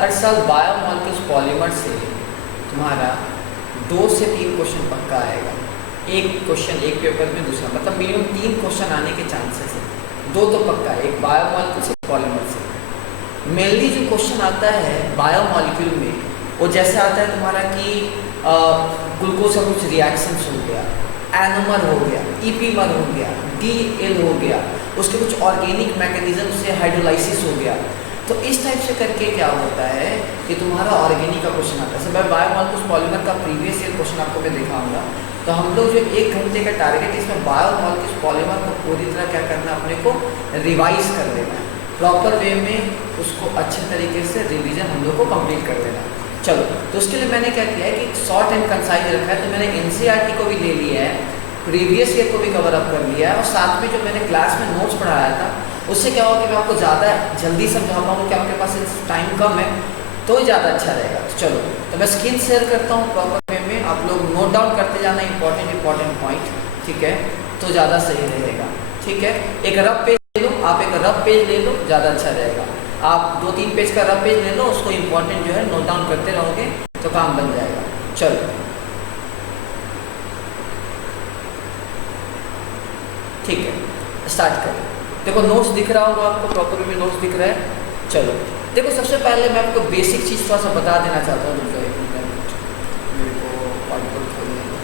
हर साल biomolecules polymer से तुम्हारा 2 से 3 क्वेश्चन पक्का आएगा। एक क्वेश्चन एक पेपर में, दूसरा मतलब मिनिमम 3 क्वेश्चन आने के चांसेस है। 2 तो पक्का है, एक बायोमॉलिक्यूल से पॉलीमर से। मेनली जो क्वेश्चन आता है बायोमॉलिक्यूल में वो जैसे आता है तुम्हारा कि ग्लूकोज का कुछ रिएक्शंस हो गया, एनोमर हो गया, ईपीमर हो गया, डीएल हो गया, उसके कुछ ऑर्गेनिक मैकेनिज्म से हाइड्रोलाइसिस हो गया। तो इस टाइप से करके क्या होता है कि तुम्हारा ऑर्गेनिक का क्वेश्चन आता है। जैसे मैं बायोमॉलिक्यूल्स पॉलीमर का प्रीवियस ईयर क्वेश्चन आपको मैं दिखाऊंगा। तो हम लोग जो 1 घंटे का टारगेट है इसमें बायोमॉलिक्यूल्स पॉलीमर को पूरी तरह क्या करना, अपने को रिवाइज कर देना है, प्रॉपर वे में उसको अच्छे तरीके से रिविजन हम लोग को कंप्लीट कर देना है। चलो, तो उसके लिए मैंने क्या किया है कि शॉर्ट एंड कंसाइज रखा है। तो मैंने एनसीईआरटी को भी ले लिया है, प्रीवियस ईयर को भी कवर अप कर लिया है, और साथ में जो मैंने क्लास में नोट्स पढ़ाया था उससे क्या होगा कि मैं आपको ज़्यादा जल्दी समझा पाऊँ कि आपके पास टाइम कम है तो ही ज़्यादा अच्छा रहेगा। तो चलो, तो मैं स्क्रीन शेयर करता हूँ प्रॉपर वे में, आप लोग नोट डाउन करते जाना इंपॉर्टेंट पॉइंट, ठीक है, तो ज़्यादा सही रहेगा। ठीक है, एक रफ पेज ले लो, आप एक रफ पेज ले लो, ज़्यादा अच्छा रहेगा। आप 2-3 पेज का रफ पेज ले लो, उसको इंपॉर्टेंट जो है नोट डाउन करते रहोगे तो काम बन जाएगा। चलो ठीक है, स्टार्ट करें। देखो नोट्स दिख रहा होगा आपको, प्रॉपर में नोट्स दिख रहा है। चलो देखो, सबसे पहले मैं आपको बेसिक चीज़ थोड़ा सा बता देना चाहता हूँ। मेरे को व्हाइट खोलने दो।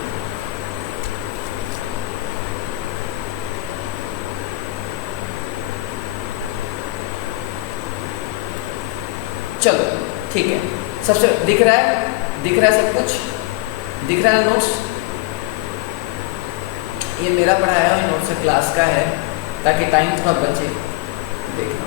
चलो ठीक है, सबसे दिख रहा है सब कुछ दिख रहा है। नोट्स ये मेरा पढ़ाया हुआ नोट्स क्लास का है ताकि टाइम थोड़ा बचे। देखना,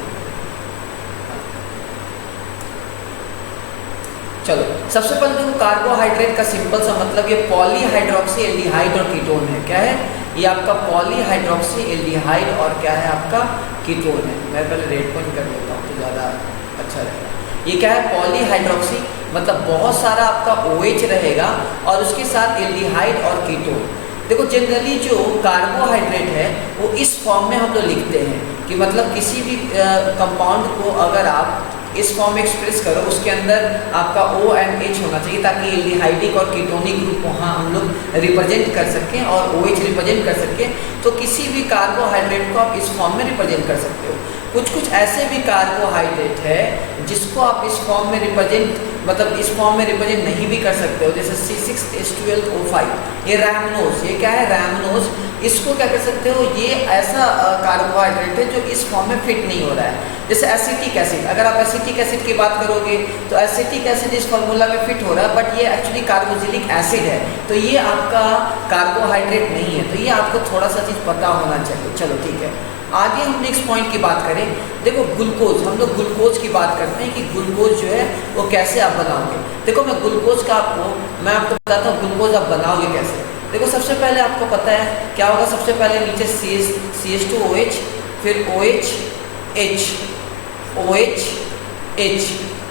चलो सबसे पहले देखो, कार्बोहाइड्रेट का सिंपल सा मतलब ये पॉलीहाइड्रोक्सी एल्डिहाइड और कीटोन है। क्या है ये? आपका पॉलीहाइड्रोक्सी एल्डिहाइड और क्या है? आपका कीटोन है। मैं पहले रेड पॉइंट कर लेता हूँ तो ज़्यादा अच्छा रहेगा। ये क्या है? पॉलीहाइड्रोक्सी मतलब बहुत सारा आपका OH रहेगा और उसके साथ एल्डिहाइड और कीटोन। देखो जनरली जो कार्बोहाइड्रेट है वो इस फॉर्म में हम लोग लिखते हैं कि मतलब किसी भी कंपाउंड को अगर आप इस फॉर्म में एक्सप्रेस करो, उसके अंदर आपका O and H होना चाहिए ताकि एल्डिहाइडिक और कीटोनिक ग्रुप वहाँ हम लोग रिप्रेजेंट कर सकें और OH रिप्रेजेंट कर सकें। तो किसी भी कार्बोहाइड्रेट को आप इस फॉर्म में रिप्रेजेंट कर सकते हो। कुछ ऐसे भी कार्बोहाइड्रेट है जिसको आप इस फॉर्म में रिप्रेजेंट इस फॉर्म में रिप्रेजेंट नहीं भी कर सकते हो, जैसे C6H12O5 ये रैमनोज, ये क्या है? रैमनोज। इसको क्या कर सकते हो? ये ऐसा कार्बोहाइड्रेट है जो इस फॉर्म में फिट नहीं हो रहा है। जैसे एसिटिक एसिड, अगर आप एसिटिक एसिड की बात करोगे तो एसिटिक एसिड इस फार्मूला में फिट हो रहा है, बट ये एक्चुअली कार्बोक्सिलिक एसिड है, तो ये आपका कार्बोहाइड्रेट नहीं है। तो ये आपको थोड़ा सा चीज़ पता होना चाहिए। चलो ठीक है, आगे हम नेक्स्ट पॉइंट की बात करें। देखो ग्लूकोज, हम लोग ग्लूकोज की बात करते हैं कि ग्लूकोज जो है वो कैसे आप बनाओगे। देखो मैं ग्लूकोज का मैं आपको बताता हूँ ग्लूकोज आप बनाओगे कैसे। देखो सबसे पहले आपको पता है क्या होगा, सबसे पहले नीचे CH2OH, फिर OH, OH,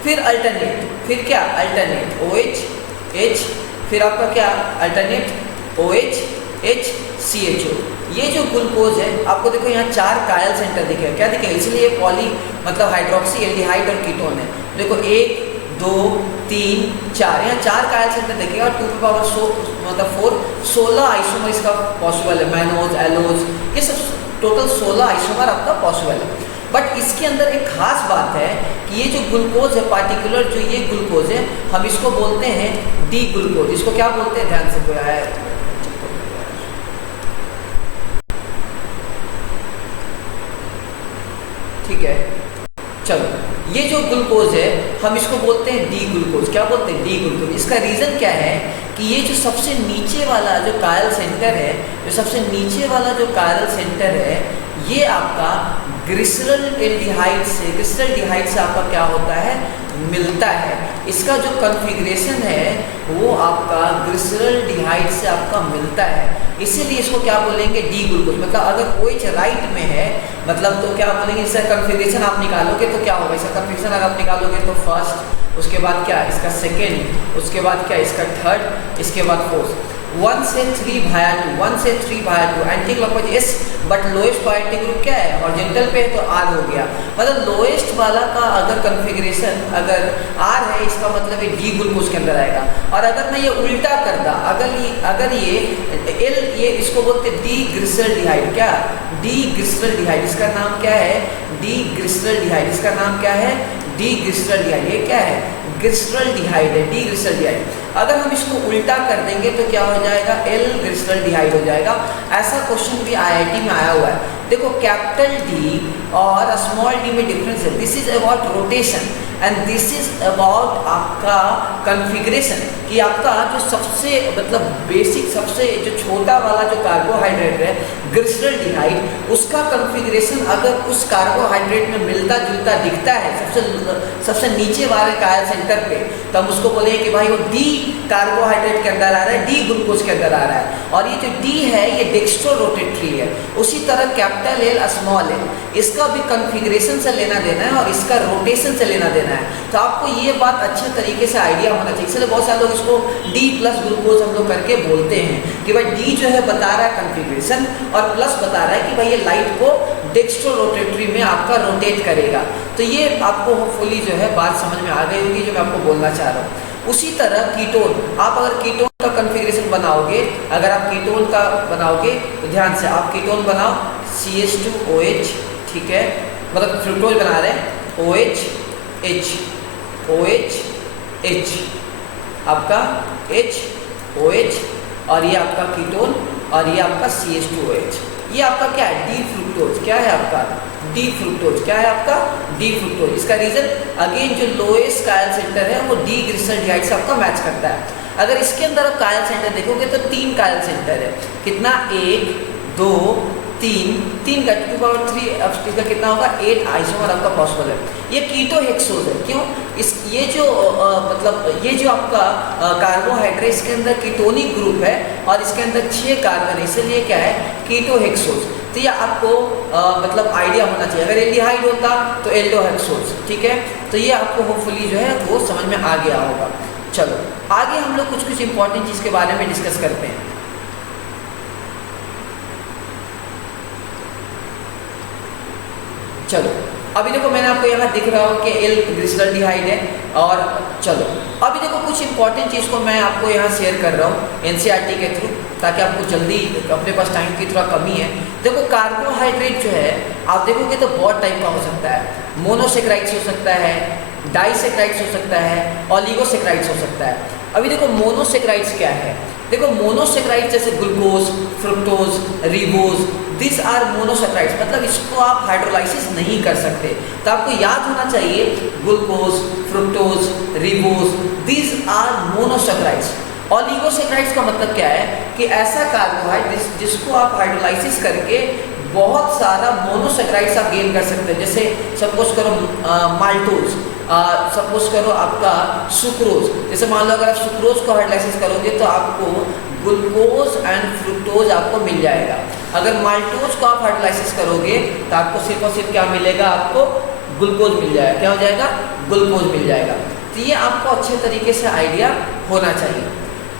फिर अल्टरनेट, फिर क्या? अल्टरनेट OH, फिर आपका क्या? Alternate OH, CHO। ये जो ग्लूकोज है आपको देखो यहाँ 4 कायल सेंटर दिखेगा। क्या दिखेगा? इसलिए ये पॉली हाइड्रोक्सी एल्डिहाइड और कीटोन है। देखो 1, 2, 3, 4, यहाँ 4 कायल सेंटर दिखेगा और 2 की पावर 4 16 आइसोमर इसका पॉसिबल है। मैनोज, एलोज, ये सब टोटल 16 आइसोमर आपका पॉसिबल है। बट इसके अंदर एक खास बात है कि ये जो ग्लूकोज है, पार्टिकुलर जो ये ग्लूकोज है, हम इसको बोलते हैं डी ग्लूकोज। इसको क्या बोलते हैं? ध्यान से कोई आया है? ठीक है, चलो ये जो ग्लूकोज है हम इसको बोलते हैं डी ग्लूकोज। क्या बोलते हैं? D glucose. इसका रीज़न क्या है कि ये जो सबसे नीचे वाला जो कायल सेंटर है, जो सबसे नीचे वाला जो कायल सेंटर है, ये आपका ग्लिसरॉल डिहाइड से आपका क्या होता है? मिलता है। इसका जो कॉन्फ़िगरेशन है वो आपका ग्लिसरॉल डिहाइड से आपका मिलता है, इसीलिए इसको क्या बोलेंगे? D glucose. मतलब अगर OH राइट में है तो क्या बोलेंगे? इसका कॉन्फ़िगरेशन आप निकालोगे तो क्या होगा? इसका कॉन्फ़िगरेशन अगर आप निकालोगे तो फर्स्ट, उसके बाद क्या? इसका सेकेंड, उसके बाद क्या? इसका थर्ड, इसके बाद फोर्थ। 1 से 3 भाया 2, 1 से 3 भाया 2, anti clockwise S, but lowest particle group क्या है? हॉरिजॉन्टल पे है तो R हो गया। मतलब लोएस्ट वाला का अगर कन्फिग्रेशन अगर R है, इसका मतलब ये डी ग्लूकोज के अंदर आएगा। और अगर मैं ये उल्टा करता, अगर ये L, ये इसको बोलते डी ग्लिसरॉल्डिहाइड, क्या डी ग्लिसरॉल्डिहाइड, इसका नाम क्या है डी ग्लिसरॉल्डिहाइड, इसका नाम क्या है डी ग्लिसरॉल्डिहाइड, ये क्या है ग्लिसरॉल्डिहाइड है, डी ग्लिसरॉल्डिहाइड। अगर हम इसको उल्टा कर देंगे तो क्या हो जाएगा L ग्लिसरॉल्डिहाइड हो जाएगा। ऐसा क्वेश्चन भी IIT में आया हुआ है। देखो कैपिटल डी और स्मॉल डी में डिफरेंस है। This is about rotation and this is about आपका कॉन्फ़िगरेशन, कि आपका जो सबसे मतलब बेसिक सबसे जो छोटा वाला जो कार्बोहाइड्रेट है ग्लिसरॉल्डिहाइड, उसका कॉन्फ़िगरेशन अगर उस कार्बोहाइड्रेट में मिलता जुलता दिखता है सबसे नीचे वाले कायल सेंटर पे, तो हम उसको बोलेंगे कि भाई वो डी कार्बोहाइड्रेट के अंदर आ रहा है, डी ग्लूकोज के अंदर आ रहा है। और ये जो डी है ये डेक्स्ट्रो रोटेटरी है। उसी तरह कैपिटल एल स्मॉल एल, इसका भी कॉन्फ़िगरेशन से लेना देना है और इसका रोटेशन से लेना देना है। तो आपको ये बात अच्छे तरीके से आइडिया होना चाहिए। इसलिए बहुत सारे लोग इसको डी प्लस ग्लूकोज हम लोग करके बोलते हैं कि भाई डी जो है बता रहा है कॉन्फ़िगरेशन और प्लस बता रहा है कि भाई ये लाइट को डेक्स्ट्रो रोटेटरी में आपका रोटेट करेगा। तो ये आपको होपफुली जो है बात समझ में आ गई होगी जो मैं आपको बोलना चाह रहा हूँ। उसी तरह कीटोन, आप अगर कीटोन का कॉन्फ़िगरेशन बनाओगे, अगर आप कीटोन का बनाओगे तो ध्यान से आप कीटोन बनाओ CH2OH, ठीक है, मतलब फ्रुक्टोज बना रहे हैं OH H आपका H और ये आपका कीटोन और ये आपका CH2OH, ये आपका क्या है डी फ्रुक्टोज, क्या है आपका डी फ्रुक्टोज, क्या है आपका डी फ्रुक्टोज। इसका रीजन अगेन जो लोएस्ट कायल सेंटर है वो डी ग्लिसरॉल्डिहाइड से आपका मैच करता है। अगर इसके अंदर आप कायल सेंटर देखोगे तो 3 कायल सेंटर है, कितना 1 2 3 का 2 पावर 3, अब इसका कितना होगा 8 आइसोमर आपका पॉसिबल है। ये कीटोहेक्सोज है, क्यों ये जो आपका कार्बोहाइड्रेट इसके अंदर कीटोनिक ग्रुप है और इसके अंदर 6 कार्बन है, इसलिए क्या है कीटोहेक्सोज। तो ये आपको मतलब आइडिया होना चाहिए। अगर एल्डिहाइड होता तो एल्डोहेक्सोज, ठीक है। तो ये आपको होपफुली जो है वो समझ में आ गया होगा। चलो आगे हम लोग कुछ इंपॉर्टेंट चीज़ के बारे में डिस्कस करते हैं। चलो अभी देखो मैंने आपको यहाँ दिख रहा हो कि L ग्लिसरॉल्डिहाइड है। और चलो अभी देखो कुछ इंपॉर्टेंट चीज़ को मैं आपको यहाँ शेयर कर रहा हूँ NCERT के थ्रू, ताकि आपको जल्दी, अपने पास टाइम की थोड़ा कमी है। देखो कार्बोहाइड्रेट जो है आप देखोगे तो बहुत टाइप का हो सकता है। मोनोसेक्राइड्स हो सकता है, डाइसेक्राइड्स हो सकता है, ओलिगोसेक्राइड्स हो सकता है। अभी देखो मोनोसेक्राइड्स क्या है, देखो मोनोसेक्राइड्स जैसे glucose, fructose, ribose, this are monosaccharides, मतलब इसको आप हाइड्रोलाइसिस नहीं कर सकते। तो आपको याद होना चाहिए glucose, fructose, ribose, this are monosaccharides. Oligosaccharides का मतलब क्या है कि ऐसा कार्बोहाइड्रेट जिसको आप हाइड्रोलाइसिस करके बहुत सारा मोनोसेक्राइड्स आप गेन कर सकते हैं। जैसे सपोज करो माल्टोज, सपोज करो आपका सुक्रोज। जैसे मान लो अगर आप सुक्रोज को हाइड्रोलाइसिस करोगे तो आपको ग्लूकोज एंड फ्रुक्टोज आपको मिल जाएगा। अगर माल्टोज को आप हाइड्रोलाइसिस करोगे तो आपको सिर्फ और सिर्फ क्या मिलेगा, आपको ग्लूकोज मिल जाएगा। क्या हो जाएगा, ग्लूकोज मिल जाएगा। तो ये आपको अच्छे तरीके से आइडिया होना चाहिए।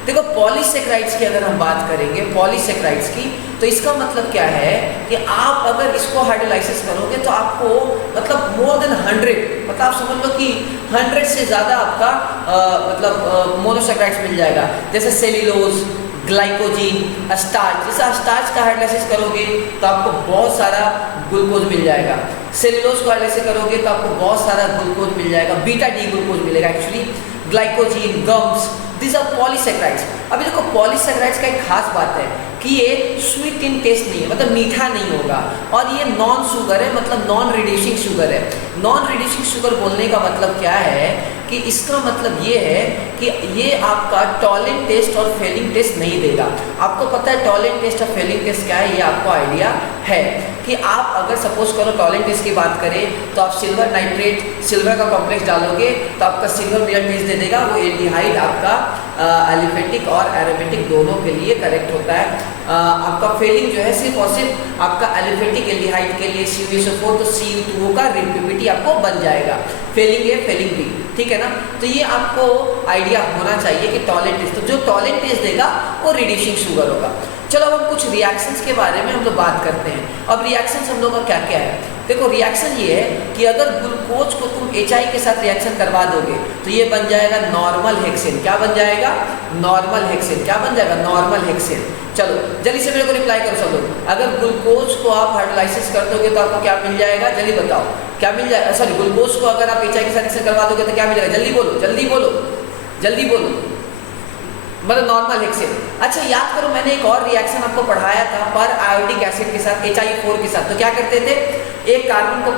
देखो पॉलीसेक्राइड्स की अगर हम बात करेंगे, पॉलीसेक्राइड्स की, तो इसका मतलब क्या है कि आप अगर इसको हाइड्रोलाइसिस करोगे तो आपको मतलब मोर देन 100, मतलब आप समझ लो कि 100 से ज़्यादा आपका मतलब मोनोसेक्राइड्स मिल जाएगा। जैसे सेल्यूलोज, ग्लाइकोजीन, स्टार्च, जैसे स्टार्च का हाइड्रोलाइसिस करोगे तो आपको बहुत सारा ग्लूकोज मिल जाएगा। सेल्यूलोज को हाइड्रोलाइसिस करोगे तो आपको बहुत सारा ग्लूकोज मिल जाएगा, बीटा डी ग्लूकोज मिलेगा actually. Glycogen, gums, this are polysaccharides. अभी देखो पॉलीसेक्राइड्स का एक खास बात है कि ये स्वीट इन टेस्ट नहीं है, मतलब मीठा नहीं होगा, और ये नॉन शुगर है, मतलब नॉन रिड्यूसिंग शुगर है। नॉन रिड्यूसिंग शुगर बोलने का मतलब क्या है कि इसका मतलब ये है कि ये आपका टॉलेंट टेस्ट और फेलिंग टेस्ट नहीं देगा। आपको पता है टॉलेंट टेस्ट और फेलिंग टेस्ट क्या है, ये आपको आइडिया है कि आप अगर सपोज करो टॉलेंट टेस्ट की बात करें तो आप सिल्वर नाइट्रेट, सिल्वर का कॉम्प्लेक्स डालोगे तो आपका सिल्वर मिलर टेस्ट दे देगा। वो एल्डिहाइड आपका एलिफेटिक और एरोमेटिक दोनों के लिए करेक्ट होता है। आपका फेलिंग जो है सिर्फ और सिर्फ आपका एलिफेटिक एल्डिहाइड के लिए CuSO4 तो Cu2O का रिपीटी आपको बन जाएगा। फेलिंग है, फेलिंग भी, ठीक है ना। तो ये आपको आइडिया होना चाहिए कि टॉलेंट टेस्ट, तो जो टॉलेंट टेस्ट देगा वो रिड्यूसिंग शुगर होगा। चलो अब हम कुछ रिएक्शंस के बारे में हम लोग बात करते हैं। अब रिएक्शंस हम लोग का क्या क्या है। देखो रिएक्शन ये है कि अगर ग्लूकोज को तुम HI के साथ रिएक्शन करवा दोगे तो ये बन जाएगा नॉर्मल हेक्सेन। क्या बन जाएगा? Normal hexane. क्या बन जाएगा? Normal hexane. चलो जल्दी से मेरे को रिप्लाई करो सब लोग। अगर ग्लूकोज को आप हाइड्रोलाइसिस कर दोगे तो आपको क्या मिल जाएगा? जल्दी बताओ क्या मिल जाएगा? सॉरी, ग्लूकोज को अगर आप HI के साथ रिएक्शन करवा दोगे तो क्या मिल जाएगा? जल्दी बोलो, जल्दी बोलो, जल्दी बोलो। मतलब नॉर्मल हेक्सेन। अच्छा याद करो, मैंने एक और रिएक्शन आपको पढ़ाया था पर आयोडिक एसिड के साथ, HI4 के साथ। तो क्या करते थे, एक कार्बन को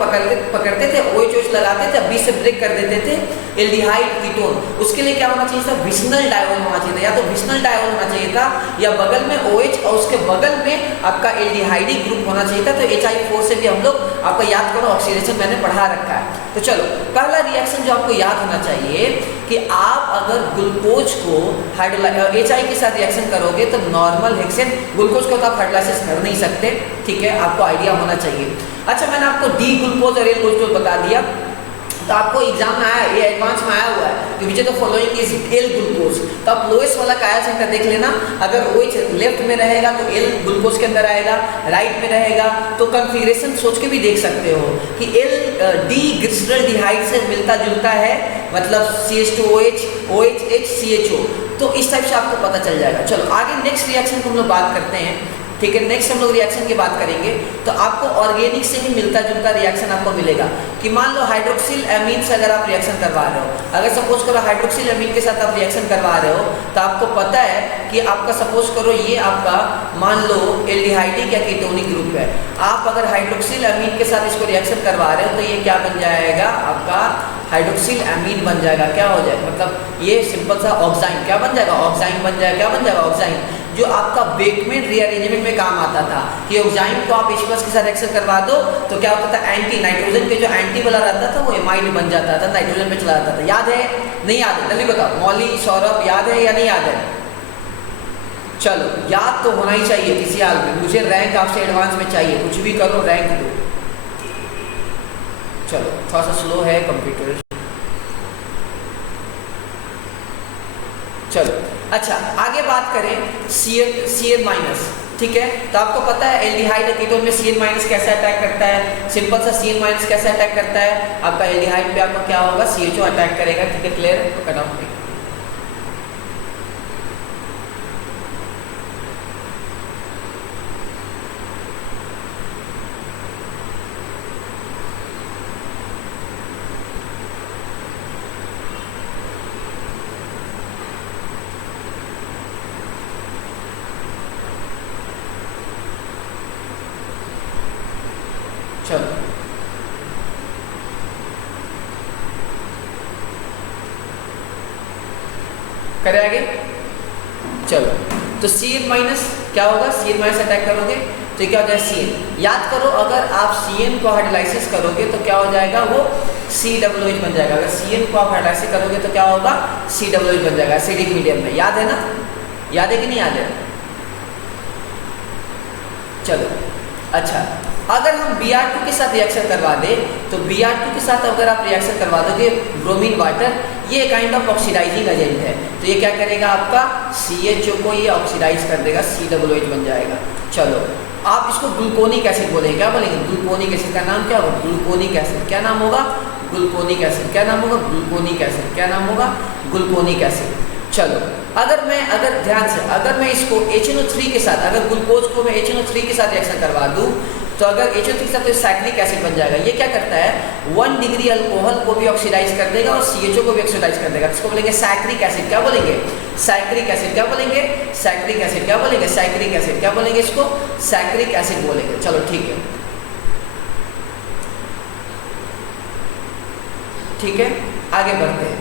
पकड़ते थे, OH लगाते थे, बीच से ब्रेक कर देते थे, एल्डिहाइड कीटोन। उसके लिए क्या होना चाहिए था? विस्नल डायोल होना चाहिए था। या तो विस्नल डायोल होना चाहिए था या बगल में OH और उसके बगल में आपका एल्डिहाइडी ग्रुप होना चाहिए था। तो HI4 से भी हम लोग, आपका याद करो ऑक्सीडेशन मैंने पढ़ा रखा है। तो चलो पहला रिएक्शन जो आपको याद होना चाहिए कि आप अगर ग्लूकोज को HI के साथ रिएक्शन करोगे तो नॉर्मल हेक्सेन, ग्लूकोज को तो आप हाइड्रोलाइसिस कर नहीं सकते, ठीक है, आपको आइडिया होना चाहिए। अच्छा मैंने आपको डी ग्लूकोज और एल ग्लूकोज बता दिया, तो आपको एग्जाम में आया, ये एडवांस में आया हुआ है कि which of the following is L glucose. तो आप लोएस्ट वाला कायल सेंटर देख लेना, अगर OH लेफ्ट में रहेगा तो एल ग्लूकोज के अंदर आएगा, राइट में रहेगा तो कन्फिगरेशन सोच के भी देख सकते हो कि एल डी ग्लिसरॉल्डिहाइड से मिलता जुलता है, मतलब CH2OH OHH CHO। तो इस टाइप से आपको पता चल जाएगा। चलो आगे नेक्स्ट रिएक्शन को हम लोग बात करते हैं, ठीक है। नेक्स्ट हम लोग रिएक्शन की बात करेंगे तो आपको ऑर्गेनिक से ही मिलता जुलता रिएक्शन आपको मिलेगा कि मान लो हाइड्रोक्सिल एमीन से अगर आप रिएक्शन करवा रहे हो, अगर सपोज करो हाइड्रोक्सिल एमीन के साथ आप रिएक्शन करवा रहे हो तो आपको पता है कि आपका सपोज करो ये आपका मान लो एल्डिहाइडिक या कीटोनिक ग्रुप है। आप अगर हाइड्रोक्सिल एमीन के साथ इसको रिएक्शन करवा रहे हो तो ये क्या बन जाएगा? आपका हाइड्रोक्सिल एमीन बन जाएगा। क्या हो जाएगा? मतलब ये सिंपल सा ऑक्साइन। क्या बन जाएगा? ऑक्साइन बन जाएगा। क्या बन जाएगा? ऑक्साइन, जो आपका बेकमेंट रीअरेंजमेंट में काम आता था कि ऑक्साइन को आप H+ के साथ रिएक्शन करवा दो तो क्या होता था? एंटी नाइट्रोजन के जो एंटी वाला रहता था वो एमाइड बन जाता था, नाइट्रोजन पे चला जाता था। याद है? नहीं याद है? जल्दी बताओ, मौली सौरभ याद है या नहीं याद है? चलो याद तो होना ही चाहिए किसी हाल में। मुझे रैंक आपसे एडवांस में चाहिए, कुछ भी करो रैंक दो। चलो थोड़ा सा स्लो है कंप्यूटर। चलो अच्छा आगे बात करें CN-, ठीक है। तो आपको पता है एल्डिहाइड कीटोन में CN- कैसे अटैक करता है? सिंपल सा CN- कैसे अटैक करता है? आपका एल्डिहाइड पे आपका क्या होगा? CHO अटैक करेगा, ठीक है, क्लियर? तो कट ऑफ। चलो करें आगे। चलो तो CN- क्या होगा? CN- अटैक करोगे तो क्या हो जाएगा? CN। याद करो अगर आप CN को हाइड्रोलाइसिस करोगे तो क्या हो जाएगा? वो COOH बन जाएगा। अगर CN को आप हाइड्रोलाइसिस करोगे तो क्या होगा? COOH बन जाएगा एसिडिक मीडियम में। याद है ना? याद है कि नहीं याद है? चलो अच्छा अगर हम Br2 के साथ रिएक्शन करवा दें तो Br2 के साथ अगर आप रिएक्शन करवा दोगे ब्रोमीन वाटर, ये काइंड ऑफ ऑक्सीडाइजिंग एजेंट है, तो ये क्या करेगा? आपका CHO को ये ऑक्सीडाइज कर देगा, COOH बन जाएगा। चलो आप इसको ग्लूकोनिक एसिड बोलेंगे। क्या बोलेंगे? ग्लूकोनिक एसिड का नाम क्या होगा? Gluconic acid. क्या नाम होगा? Gluconic acid. क्या नाम होगा? Gluconic acid. क्या नाम होगा? Gluconic acid. चलो अगर ध्यान से अगर मैं इसको HNO3 के साथ, अगर ग्लूकोज को मैं HNO3 के साथ रिएक्शन करवा दूं तो अगर HNO3 के साथ तो साइक्लिक एसिड बन जाएगा। ये क्या करता है? 1 डिग्री अल्कोहल को भी ऑक्सीडाइज कर देगा और CHO को भी ऑक्सीडाइज कर देगा। इसको बोलेंगे साइक्लिक एसिड। क्या बोलेंगे? Cyclic acid. क्या बोलेंगे? Cyclic acid. क्या बोलेंगे? Cyclic acid. क्या बोलेंगे? इसको साइक्लिक एसिड बोलेंगे। चलो ठीक है, ठीक है, आगे बढ़ते हैं।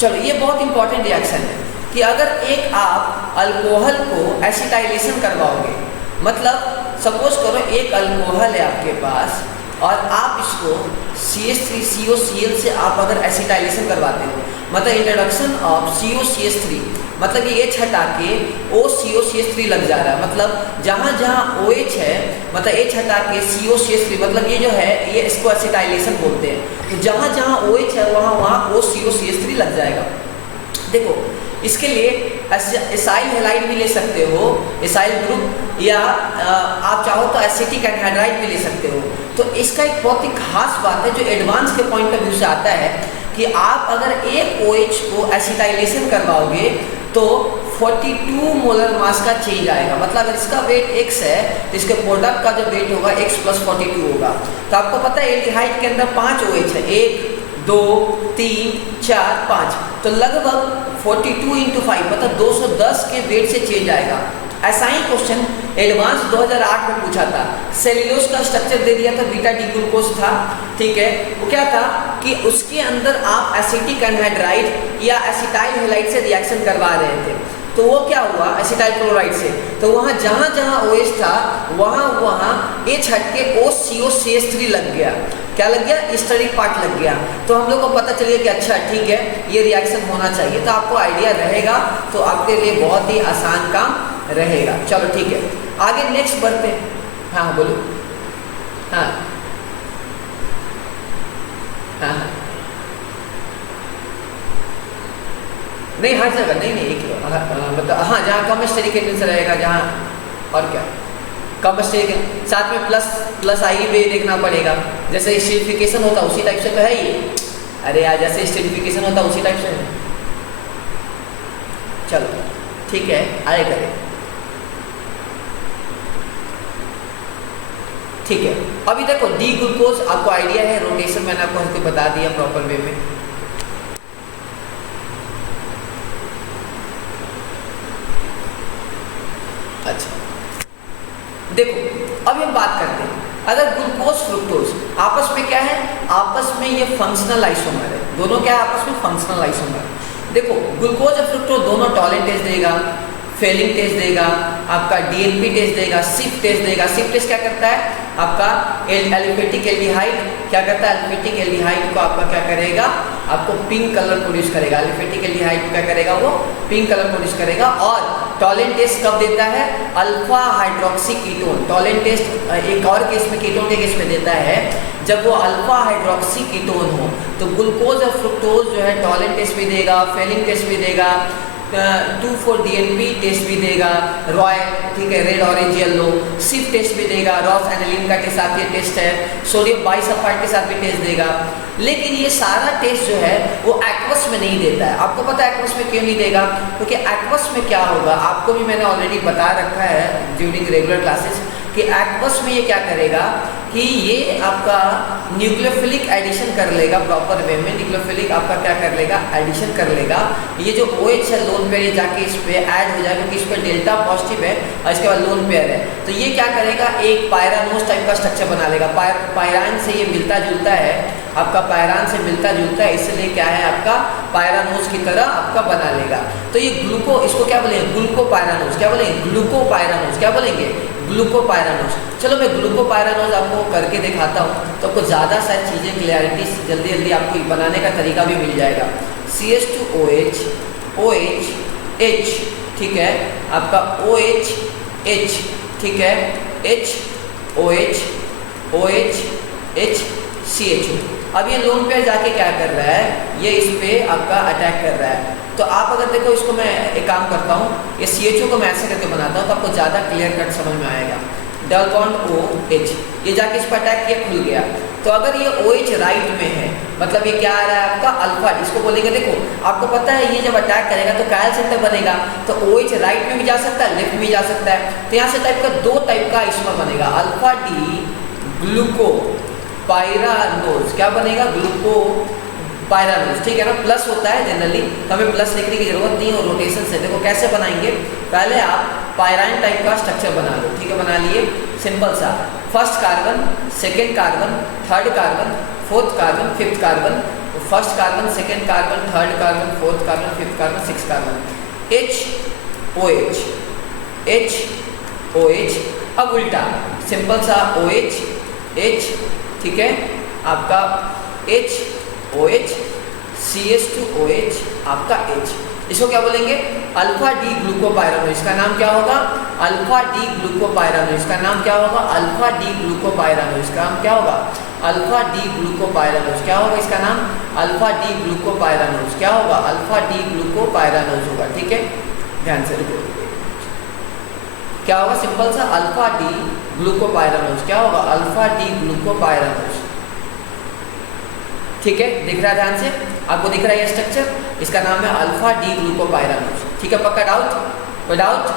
चलो ये बहुत इंपॉर्टेंट रिएक्शन है कि अगर एक आप अल्कोहल को एसिटाइलेशन करवाओगे, मतलब सपोज करो एक अल्कोहल है आपके पास और आप इसको CH3COCl से आप अगर एसिटाइलेशन करवाते हो, मतलब इंट्रोडक्शन ऑफ COCH3, मतलब ये H हटा के OCOCH3 लग जा रहा है, मतलब जहाँ जहाँ OH है मतलब H हटा के COCH3, मतलब ये जो है ये इसको एसिटाइलेशन बोलते हैं। तो जहाँ जहाँ OH है वहाँ वहाँ OCOCH3 लग जाएगा। देखो इसके लिए एसाइल हैलाइड भी ले सकते हो, एसाइल ग्रुप, या आप चाहो तो एसिटिक एनहाइड्राइड भी ले सकते हो। तो इसका एक बहुत ही खास बात है जो एडवांस के पॉइंट ऑफ व्यू से आता है कि आप अगर एक OH को एसिटाइलेशन करवाओगे तो 42 मोलर मास का चेंज आएगा। मतलब अगर इसका वेट x है तो इसके प्रोडक्ट का जो वेट होगा x + 42 होगा। तो आपको पता है एल्डिहाइड के अंदर 5 OH है, 1 2 3 4 5, तो लगभग 42 × 5 मतलब 210 के वेट से चेंज आएगा। ऐसा ही क्वेश्चन एडवांस 2008 में पूछा था। सेल्यूलोज का स्ट्रक्चर दे दिया था, बीटा डी ग्लूकोज था, ठीक है। वो क्या था कि उसके अंदर आप एसिटिक एनहाइड्राइड या एसिटाइल हैलाइड से रिएक्शन करवा रहे थे। तो वो क्या हुआ एसिटाइल क्लोराइड से, तो वहाँ जहाँ जहाँ OH था वहाँ H हट के OCO-CH3 लग गया। क्या लग गया? स्टरिक पार्ट लग गया। तो हम लोग को पता चल गया कि अच्छा ठीक है ये रिएक्शन होना चाहिए। तो आपको आइडिया रहेगा तो आपके लिए बहुत ही आसान काम रहेगा। चलो ठीक है, आगे नेक्स्ट बढ़ते हैं। हाँ बोलो। हाँ हाँ हाँ नहीं हर जगह नहीं एक मतलब हाँ जहाँ कम स्टेरिक एसिड रहेगा, जहाँ और क्या कम स्टेरिक साथ में प्लस आई भी देखना पड़ेगा। जैसे स्टेरिफिकेशन होता उसी टाइप से तो है ही। अरे यार जैसे स्टेरिफिकेशन होता उसी टाइप से है। चलो ठीक है आए करें। ठीक है अभी देखो डी ग्लूकोज आपको आइडिया है, रोटेशन मैंने आपको बता दिया प्रॉपर वे में। अच्छा देखो अभी हम बात करते हैं अगर ग्लूकोज फ्रुक्टोज आपस में क्या है, आपस में ये फंक्शनल आइसोमर है। दोनों क्या है आपस में फंक्शनल आइसोमर। देखो ग्लूकोज और फ्रुक्टोज दोनों टॉलेंट टेस्ट देगा, फेलिंग टेस्ट देगा, आपका DNP टेस्ट देगा, सिप टेस्ट देगा। सिप टेस्ट क्या करता है आपका एलिफेटिक एल्डिहाइड क्या करता है, एलिफेटिक एल्डिहाइड को आपका क्या करेगा, आपको पिंक कलर प्रोड्यूस करेगा। एलिफेटिक एल्डिहाइड क्या करेगा, वो पिंक कलर प्रोड्यूस करेगा। और टॉलेंट टेस्ट कब देता है, alpha hydroxy ketone. Tollens test एक और केस में, कीटोन के केस में देता है जब वो अल्फा हाइड्रोक्सी कीटोन हो। तो ग्लूकोज और फ्रुक्टोज जो है टॉलेंट टेस्ट भी देगा, फेलिंग टेस्ट भी देगा, 2,4-DNP टेस्ट भी देगा, रॉय ठीक है red orange yellow, Schiff test भी देगा, रॉस एनालिन का के साथ ये टेस्ट है, सोडियम बाइसल्फाइड के साथ भी टेस्ट देगा। लेकिन ये सारा टेस्ट जो है वो एक्वस में नहीं देता है। आपको पता है एक्वस में क्यों नहीं देगा, क्योंकि एक्वस में क्या होगा आपको भी मैंने ऑलरेडी बता रखा है ड्यूरिंग रेगुलर क्लासेस कि एक्वस में ये क्या करेगा कि ये आपका न्यूक्लियोफिलिक एडिशन कर लेगा प्रॉपर वे में। न्यूक्लियोफिलिक आपका क्या कर लेगा, एडिशन कर लेगा। ये जो OH है लोन पेयर ये जाके इस पे ऐड हो जाएगा क्योंकि इस पर डेल्टा पॉजिटिव है और इसके बाद लोन पेयर है। तो ये क्या करेगा, एक पायरानोज टाइप का स्ट्रक्चर बना लेगा। पायरान से ये मिलता जुलता है, आपका पायरान से मिलता जुलता है, इसलिए क्या है आपका पायरानोज की तरह आपका बना लेगा। तो ये ग्लूको, इसको क्या बोलेंगे, ग्लूकोपायरानोज। क्या बोलेंगे, ग्लूकोपायरानोज। क्या बोलेंगे, ग्लूकोपायरानोज। चलो मैं ग्लूकोपायरानोज आपको करके दिखाता हूँ तो कुछ ज़्यादा सारी चीज़ें क्लैरिटी जल्दी जल्दी आपको बनाने का तरीका भी मिल जाएगा। CH2OH OH H ठीक है, आपका OH H ठीक है, H OH OH H CH2। अब ये लोन पेयर जाके क्या कर रहा है, ये इस पे आपका अटैक कर रहा है। तो आप अगर देखो इसको मैं एक काम करता हूँ, ये CHO को मैं ऐसे करके बनाता हूँ तो आपको ज़्यादा क्लियर कट समझ में आएगा। डबल बॉन्ड OH ये जाके इस पर अटैक किया, खुल गया। तो अगर ये OH राइट में है मतलब ये क्या आ रहा है आपका अल्फा, इसको बोलेंगे। देखो आपको पता है ये जब अटैक करेगा तो कायल सेंटर बनेगा, तो OH राइट में भी जा सकता है, लेफ्ट में भी जा सकता है। तो यहाँ से टाइप का दो टाइप का आइसोमर बनेगा, अल्फा डी ग्लूको पायरानोज। क्या बनेगा, ग्लूको पायरानोज। ठीक है ना, प्लस होता है जनरली तो हमें प्लस लिखने की जरूरत नहीं है। रोटेशन से देखो कैसे बनाएंगे, पहले आप पायराइन टाइप का स्ट्रक्चर बना लो। ठीक है, बना लिए, सिंपल सा। First carbon, second carbon, third carbon, fourth carbon, fifth carbon, first carbon, second carbon, third carbon, fourth carbon, fifth carbon, six carbon, HOH H OH। अब उल्टा सिंपल सा OH H ठीक है, आपका H OH CH2OH आपका H। इसको क्या बोलेंगे, अल्फा डी ग्लूकोपायरानोज, इसका नाम क्या होगा? अल्फा डी ग्लूकोपायरानोज, इसका नाम क्या होगा? अल्फा डी ग्लूकोपायरानोज, इसका नाम क्या होगा? अल्फा डी ग्लूकोपायरानोज, क्या होगा इसका नाम? अल्फा डी ग्लूकोपायरानोज, क्या होगा? अल्फा डी ग्लूकोपायरानोज होगा, ठीक है, ध्यान से देखो क्या होगा, सिंपल सा अल्फा डी ग्लूकोपायरानोज, क्या होगा? अल्फा डी ग्लूकोपायरानोज, ठीक है, दिख रहा है ध्यान से, आपको दिख रहा है ये स्ट्रक्चर, इसका नाम है अल्फा डी ग्लूकोपायरानोज, ठीक है, पक्का डाउट? कोई डाउट?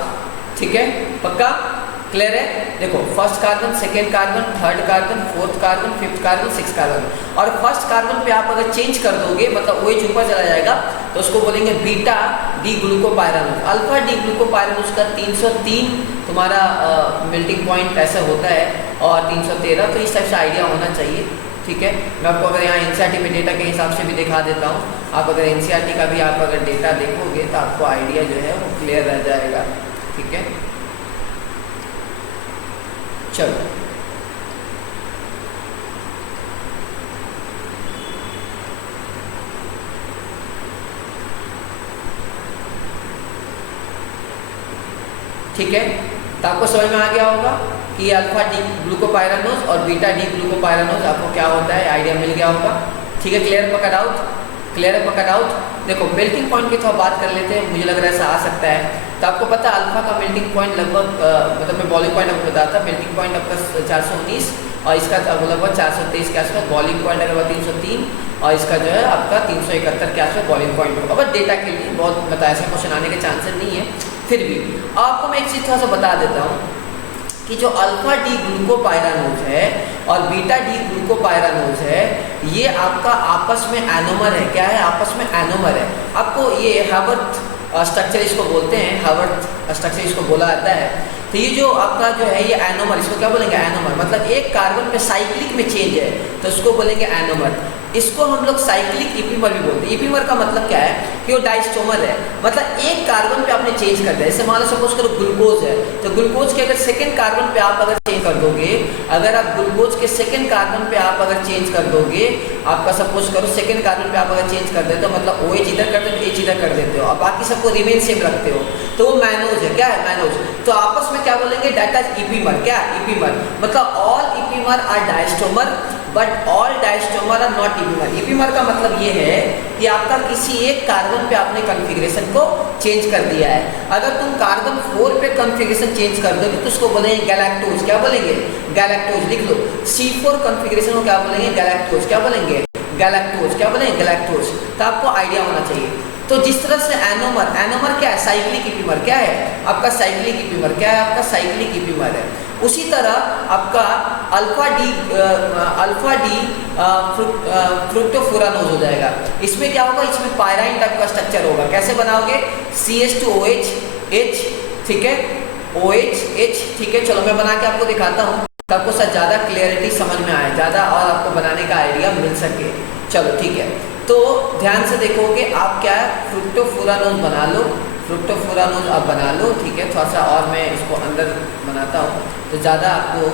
ठीक है, पक्का क्लियर है? देखो first carbon, second carbon, third carbon, fourth carbon, fifth carbon, six carbon, और फर्स्ट कार्बन पे आप अगर चेंज कर दोगे मतलब OH ऊपर चला जाएगा तो उसको बोलेंगे beta D glucopyranose. Alpha D glucopyranose का 303 तुम्हारा मेल्टिंग पॉइंट ऐसा होता है और 313, तो इस टाइप से आइडिया होना चाहिए, ठीक है। मैं आपको अगर यहाँ NCERT में डेटा के हिसाब से भी दिखा देता हूँ, आप अगर NCERT का भी आप अगर डेटा देखोगे तो आपको आइडिया जो है वो क्लियर रह जाएगा, ठीक है। चलो ठीक है, तो आपको समझ में आ गया होगा कि अल्फा डी ग्लूकोपायरानोज और बीटा डी ग्लूकोपायरानोज आपको क्या होता है, आइडिया मिल गया होगा, ठीक है। क्लियर पक्का डाउट? क्लियर है पक्का डाउट? देखो मेल्टिंग पॉइंट की थोड़ा बात कर लेते हैं, मुझे लग रहा है ऐसा आ सकता है। तो आपको पता है अल्फा का मेल्टिंग पॉइंट लगभग मतलब मैं बॉइलिंग पॉइंट आपको बताया था, मेल्टिंग पॉइंट आपका 419 और इसका लगभग 423 के आसपास, बॉइलिंग पॉइंट अगर 303 और इसका जो है आपका 371 के आसपास बॉइलिंग पॉइंट होगा। बट डेटा के लिए बहुत बताया, ऐसा क्वेश्चन आने के चांसेस नहीं है, फिर भी आपको मैं एक चीज़ थोड़ा सा बता देता हूँ कि जो अल्फा डी ग्लूकोपायरानोज है और बीटा डी ग्लूकोपायरानोज है, ये आपका आपस में एनोमर है। क्या है? आपस में एनोमर है। आपको ये हावर्थ स्ट्रक्चर इसको बोलते हैं, हावर्थ स्ट्रक्चर इसको बोला जाता है। तो ये जो आपका जो है ये एनोमर, इसको क्या बोलेंगे? एनोमर, मतलब एक कार्बन पे साइक्लिक में चेंज है तो उसको बोलेंगे एनोमर। इसको हम लोग साइक्लिक इपीमर भी बोलते हैं। इपीमर का मतलब क्या है कि वो डाइस्टोमर है, मतलब एक कार्बन पे आपने चेंज कर दिया। जैसे मान लो सपोज करो ग्लूकोज है, तो ग्लूकोज के अगर सेकंड कार्बन पे आप अगर चेंज कर दोगे, अगर आप ग्लूकोज के सेकंड कार्बन पे आप अगर चेंज कर दोगे, आपका सपोज करो सेकंड कार्बन पे आप अगर चेंज कर देते हो, मतलब OH इधर कर देते हो, H इधर कर देते हो और बाकी सबको रिमेन सेम रखते हो, तो वो मैनोज है। क्या है? मैनोज। तो आपस में क्या बोलेंगे? That is epimer. क्या? इपीमर, मतलब all epimer are diastereomer but all diastereomer are not epimer. Epimer का मतलब ये है कि आपका किसी एक कार्बन पे आपने कॉन्फ़िगरेशन को चेंज कर दिया है। अगर तुम कार्बन 4 पे कॉन्फ़िगरेशन चेंज कर दोगे तो उसको बोलेंगे गैलेक्टोज। क्या बोलेंगे? गैलेक्टोज। लिख लो, C4 कॉन्फ़िगरेशन को क्या बोलेंगे? गैलेक्टोज। क्या बोलेंगे? गैलेक्टोज। क्या बोलेंगे? गैलेक्टोज। तो आपको आइडिया होना चाहिए। तो जिस तरह से एनोमर, एनोमर क्या है? साइक्लिक इपीमर। क्या है? आपका साइक्लिक इपीमर। क्या है? आपका साइक्लिक इपीमर है। उसी तरह आपका अल्फा डी फ्रुक्टोफुरानोज हो जाएगा। इसमें क्या होगा? इसमें पायराइन टाइप का स्ट्रक्चर होगा। कैसे बनाओगे? CH2OH H, ठीक है, OH H, ठीक है। चलो मैं बना के आपको दिखाता हूँ, तो आपको शायद ज़्यादा क्लियरिटी समझ में आए, ज़्यादा और आपको बनाने का आइडिया मिल सके। चलो ठीक है, तो ध्यान से देखोगे आप, क्या है, फ्रुक्टोफुरानोज बना लो, फ्रुक्टोफुरानोज आप बना लो, ठीक है। थोड़ा सा और मैं इसको अंदर बनाता हूँ तो ज़्यादा आपको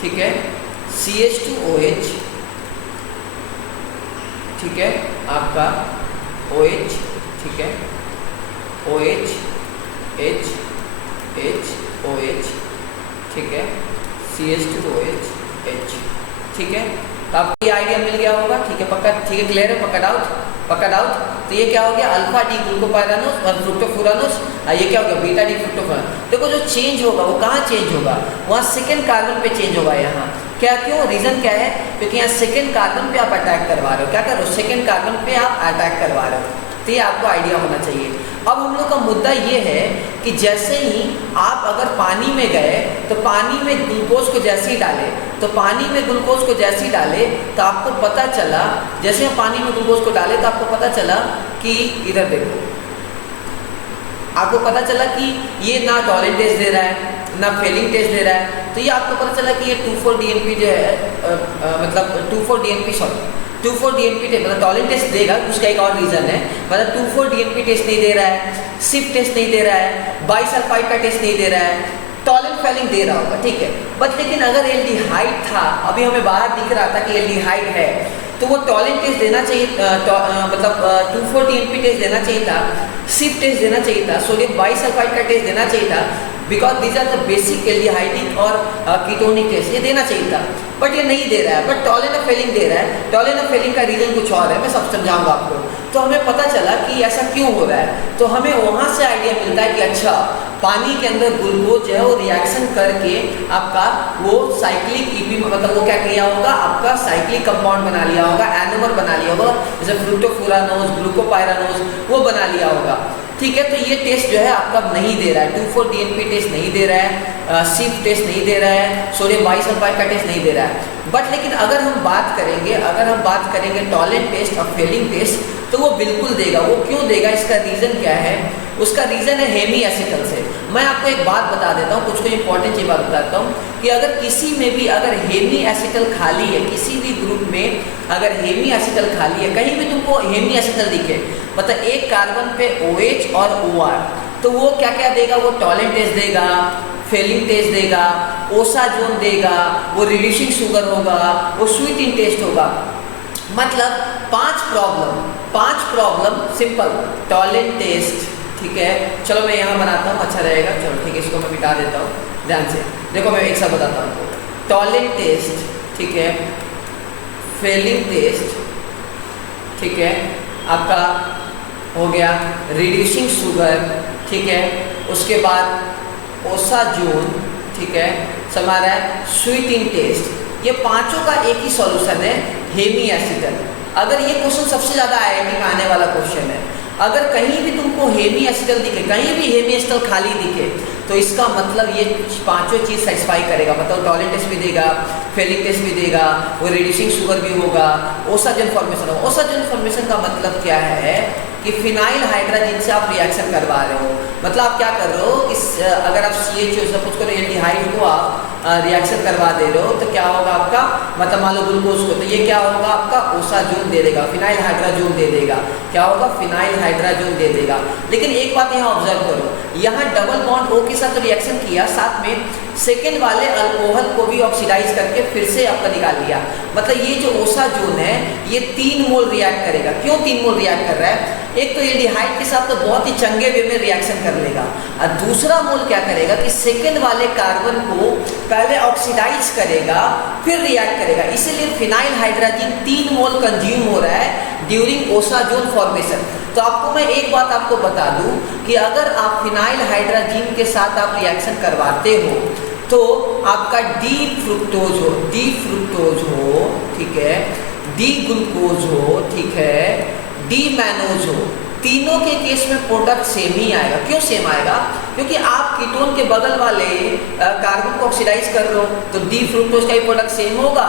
ठीक है। CH2OH, ठीक है, आपका OH, ठीक है, OH H H OH, ठीक है, CH2OH H, ठीक है। तो आपको ये आइडिया मिल गया होगा, ठीक है, पक्का, ठीक है, क्लियर है, पक्का डाउट? पक्का डाउट? तो ये क्या हो गया? अल्फा डी ग्लूकोपायरानोज और फ्रुक्टोफुरानोज, ये क्या हो गया? Beta D fructofuranose. देखो जो चेंज होगा वो कहाँ चेंज होगा? वहाँ सेकंड कार्बन पे चेंज होगा। यहाँ क्या, क्यों, रीजन क्या है? क्योंकि यहाँ सेकंड कार्बन पे आप अटैक करवा रहे हो। क्या कर रहे हो? सेकंड कार्बन पे आप अटैक करवा रहे हो। तो ये आपको आइडिया होना चाहिए। अब हम लोग का मुद्दा ये है कि जैसे ही आप अगर पानी में गए तो पानी में ग्लूकोज को जैसे ही डाले, तो पानी में ग्लूकोज को जैसे ही डाले तो आपको पता चला, जैसे हम पानी में ग्लूकोज को डाले तो आपको पता चला कि इधर देखो, आपको पता चला कि ये ना टॉलेंट टेस्ट दे रहा है ना फेलिंग टेस्ट दे रहा है। तो ये आपको पता चला कि ये 2,4-DNP जो है मतलब 2,4-DNP सॉरी 2,4-DNP टेस्ट, मतलब टॉलेंट टेस्ट देगा, उसका एक और रीज़न है, मतलब 2,4-DNP टेस्ट नहीं दे रहा है, सिप टेस्ट नहीं दे रहा है, बाइसल्फाइड का टेस्ट नहीं दे रहा है, टॉलेंट फेलिंग दे रहा होगा, ठीक है। बट लेकिन अगर एल्डिहाइड था, अभी हमें बाहर दिख रहा था कि एल्डिहाइड है, तो वो टॉलेंट टेस्ट देना चाहिए, मतलब 2,4-DNP टेस्ट देना चाहिए था, सिप टेस्ट देना चाहिए था, सोडियम बाइसल्फाइड का टेस्ट देना चाहिए था, because these are the basic aldehydic और कीटोनिक टेस्ट, ये देना चाहिए था, बट ये नहीं दे रहा है, बट टॉलेंट ऑफ फेलिंग दे रहा है। टॉलेंट ऑफ फेलिंग का रीज़न कुछ और है, मैं सब समझाऊंगा आपको। तो हमें पता चला कि ऐसा क्यों हो रहा है, तो हमें वहाँ से आइडिया मिलता है कि अच्छा पानी के अंदर ग्लूकोज जो है वो रिएक्शन करके आपका वो साइक्लिक ईपी, मतलब वो क्या किया होगा, आपका साइक्लिक कंपाउंड बना लिया होगा, एनोमर बना लिया होगा, जैसे फ्रूक्टोफुरानोज, ग्लूकोपाइरानोज वो बना लिया होगा। ठीक है, तो ये टेस्ट जो है आपका नहीं दे रहा है, 2,4-DNP टेस्ट नहीं दे रहा है, सिप टेस्ट नहीं दे रहा है, सोडियम बाइसल्फाइड का टेस्ट नहीं दे रहा है। बट लेकिन अगर हम बात करेंगे टॉलेंट टेस्ट और फेलिंग टेस्ट, तो वो बिल्कुल देगा। वो क्यों देगा, इसका रीज़न क्या है? उसका रीज़न है हेमी एसिटल से। मैं आपको एक बात बता देता हूँ, कुछ इंपॉर्टेंट ये बात बताता हूँ कि अगर किसी में भी अगर हेमी एसिटल खाली है, किसी भी ग्रुप में अगर हेमी एसिटल खाली है, कहीं भी तुमको हेमी एसिटल दिखे, मतलब एक कार्बन पे OH और OR, तो वो क्या क्या देगा, वो टॉलेंट टेस्ट देगा, फेलिंग टेस्ट देगा, ओसा जोन देगा, वो रिड्यूसिंग शुगर होगा, वो स्वीटिंग टेस्ट होगा। मतलब 5 प्रॉब्लम सिंपल टॉलेंट टेस्ट। ठीक है, चलो मैं यहाँ बनाता हूँ, अच्छा रहेगा। चलो ठीक है, इसको मैं मिटा देता हूँ, ध्यान से देखो, मैं एक साथ बताता हूँ। टॉलेंट टेस्ट, ठीक है, फेलिंग टेस्ट, ठीक है, आपका हो गया रिड्यूसिंग शुगर, ठीक है, उसके बाद ओसा जोन, ठीक है, समा रहा है स्वीटिंग टेस्ट। ये पांचों का एक ही सॉल्यूशन है, हेमी एसिटल। अगर ये क्वेश्चन सबसे ज़्यादा IIT में आने वाला क्वेश्चन है, अगर कहीं भी तुमको हेमी एसिटल दिखे, कहीं भी हेमी एसिटल खाली दिखे, तो इसका मतलब ये पांचों चीज़ सेटिस्फाई करेगा। मतलब टॉलेंट टेस्ट भी देगा, फेलिंग टेस्ट भी देगा, वो रिड्यूसिंग शुगर भी होगा, ओसाजन फॉर्मेशन होगा। ओसाजन फॉर्मेशन का मतलब क्या है कि फिनाइल हाइड्रोजन से आप रिएक्शन करवा रहे हो। मतलब आप क्या कर रहे हो, इस अगर आप CHO सपोज करो एल्डिहाइड को आप रिएक्शन करवा दे रहे हो, तो क्या होगा आपका, मतलब मान लो ग्लूकोज को, तो ये क्या होगा आपका ओसाजोन दे देगा, फिनाइल हाइड्रोजन दे देगा। क्या होगा, फिनाइल हाइड्रोजन दे देगा। लेकिन एक बात यहाँ ऑब्जर्व करो, यहाँ डबल बॉन्ड O के साथ रिएक्शन किया, साथ में सेकेंड वाले अल्कोहल को भी ऑक्सीडाइज करके फिर से आपका निकाल लिया। मतलब ये जो ओसाजोन है ये 3 मोल रिएक्ट करेगा। क्यों 3 मोल रिएक्ट कर रहा है? एक तो एल्डिहाइड के साथ तो बहुत ही चंगे वे में रिएक्शन कर लेगा, और दूसरा मोल क्या करेगा कि सेकेंड वाले कार्बन को पहले ऑक्सीडाइज करेगा फिर रिएक्ट करेगा। इसीलिए फिनाइल हाइड्रोजन 3 मोल कंज्यूम हो रहा है ड्यूरिंग ओसाजोन फॉर्मेशन। तो आपको मैं एक बात आपको बता दूं कि अगर आप फिनाइल हाइड्रोजन के साथ आप रिएक्शन करवाते हो तो आपका डी फ्रुक्टोज हो, ठीक है, डी ग्लूकोज हो, ठीक है, डी मैनोज हो, तीनों के केस में प्रोडक्ट सेम ही आएगा। क्यों सेम आएगा? क्योंकि आप कीटोन के बगल वाले कार्बन को ऑक्सीडाइज कर रहे हो, तो डी फ्रुक्टोज का ही प्रोडक्ट सेम होगा,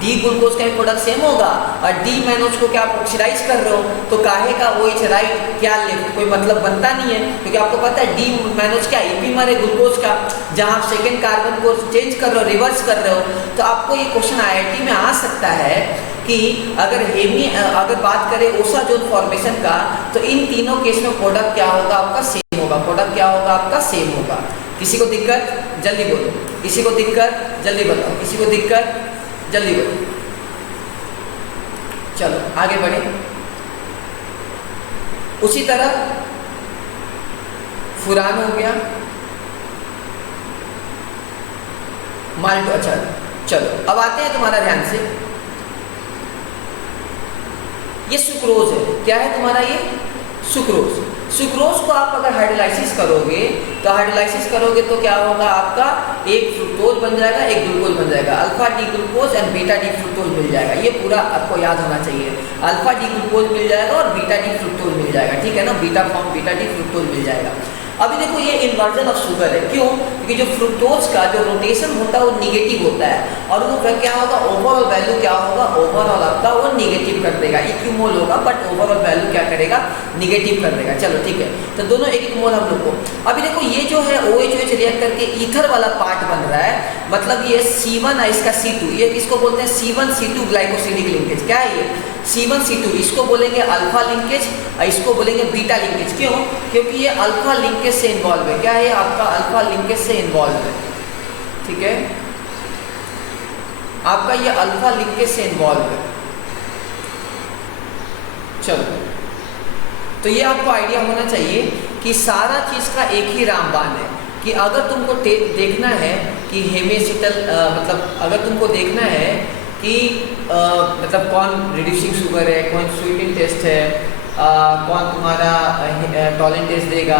डी ग्लूकोज का ही प्रोडक्ट सेम होगा, और डी मैनोज को क्या आप ऑक्सीडाइज कर रहे हो, तो काहे का OH राइट क्या लेफ्ट, कोई मतलब बनता नहीं है। क्योंकि आपको पता है डी मैनोज क्या ईपीमर है ग्लूकोज का, जहाँ आप सेकेंड कार्बन को चेंज कर रहे हो, रिवर्स कर रहे हो। तो आपको ये क्वेश्चन IIT में आ सकता है कि अगर बात करें ओसाजोन फॉर्मेशन का, तो इन तीनों केस में प्रोडक्ट क्या होगा आपका, सेम होगा। प्रोडक्ट क्या होगा आपका, सेम होगा। किसी को दिक्कत जल्दी बोलो, किसी को दिक्कत जल्दी बताओ, किसी को दिक्कत जल्दी बोलो। चलो आगे बढ़े। उसी तरह फुरान हो गया, माल्टो। अच्छा चलो अब आते हैं तुम्हारा ध्यान से, ये सुक्रोज है। क्या है तुम्हारा ये सुक्रोज। सुक्रोज को आप अगर हाइड्रोलाइसिस करोगे तो क्या होगा आपका, एक फ्रुक्टोज बन जाएगा, एक ग्लूकोज बन जाएगा, alpha D glucose and beta D fructose मिल जाएगा। ये पूरा आपको याद होना चाहिए, अल्फा डी ग्लूकोज मिल जाएगा और बीटा डी फ्रुक्टोज मिल जाएगा। ठीक है ना, beta form beta D fructose मिल जाएगा। अभी देखो ये इन्वर्जन ऑफ शुगर है। क्यों? क्योंकि जो फ्रुक्टोज का जो रोटेशन होता है वो निगेटिव होता है, और वो क्या होगा, ओवरऑल वैल्यू क्या होगा, ओवरऑल आपका वो निगेटिव कर देगा। इक्यू मोल होगा बट ओवरऑल वैल्यू क्या करेगा, निगेटिव कर देगा। चलो ठीक है, तो दोनों एक मोल हम लोग को। अभी देखो ये जो है OH रिएक्ट करके ईथर वाला पार्ट बन रहा है, मतलब ये C1 है, इसका C2, ये इसको बोलते हैं C1C2 ग्लाइकोसिडिक लिंकेज। क्या है ये C1C2, इसको बोलेंगे अल्फा लिंकेज, इसको बोलेंगे बीटा लिंकेज। क्यों? क्योंकि ये अल्फा लिंकेज से इन्वॉल्व है। क्या है? आपका अल्फा लिंकेज से इन्वॉल्व है। ठीक है, आपका ये अल्फा लिंकेज से इन्वॉल्व है। चलो, तो ये आपको आइडिया होना चाहिए कि सारा चीज़ का एक ही रामबाण है कि अगर तुमको देखना है कि हेमिएसिटल मतलब अगर तुमको देखना है कि मतलब कौन रिड्यूसिंग शुगर है, कौन स्वीटिंग टेस्ट है, कौन तुम्हारा टॉलेंट टेस्ट देगा,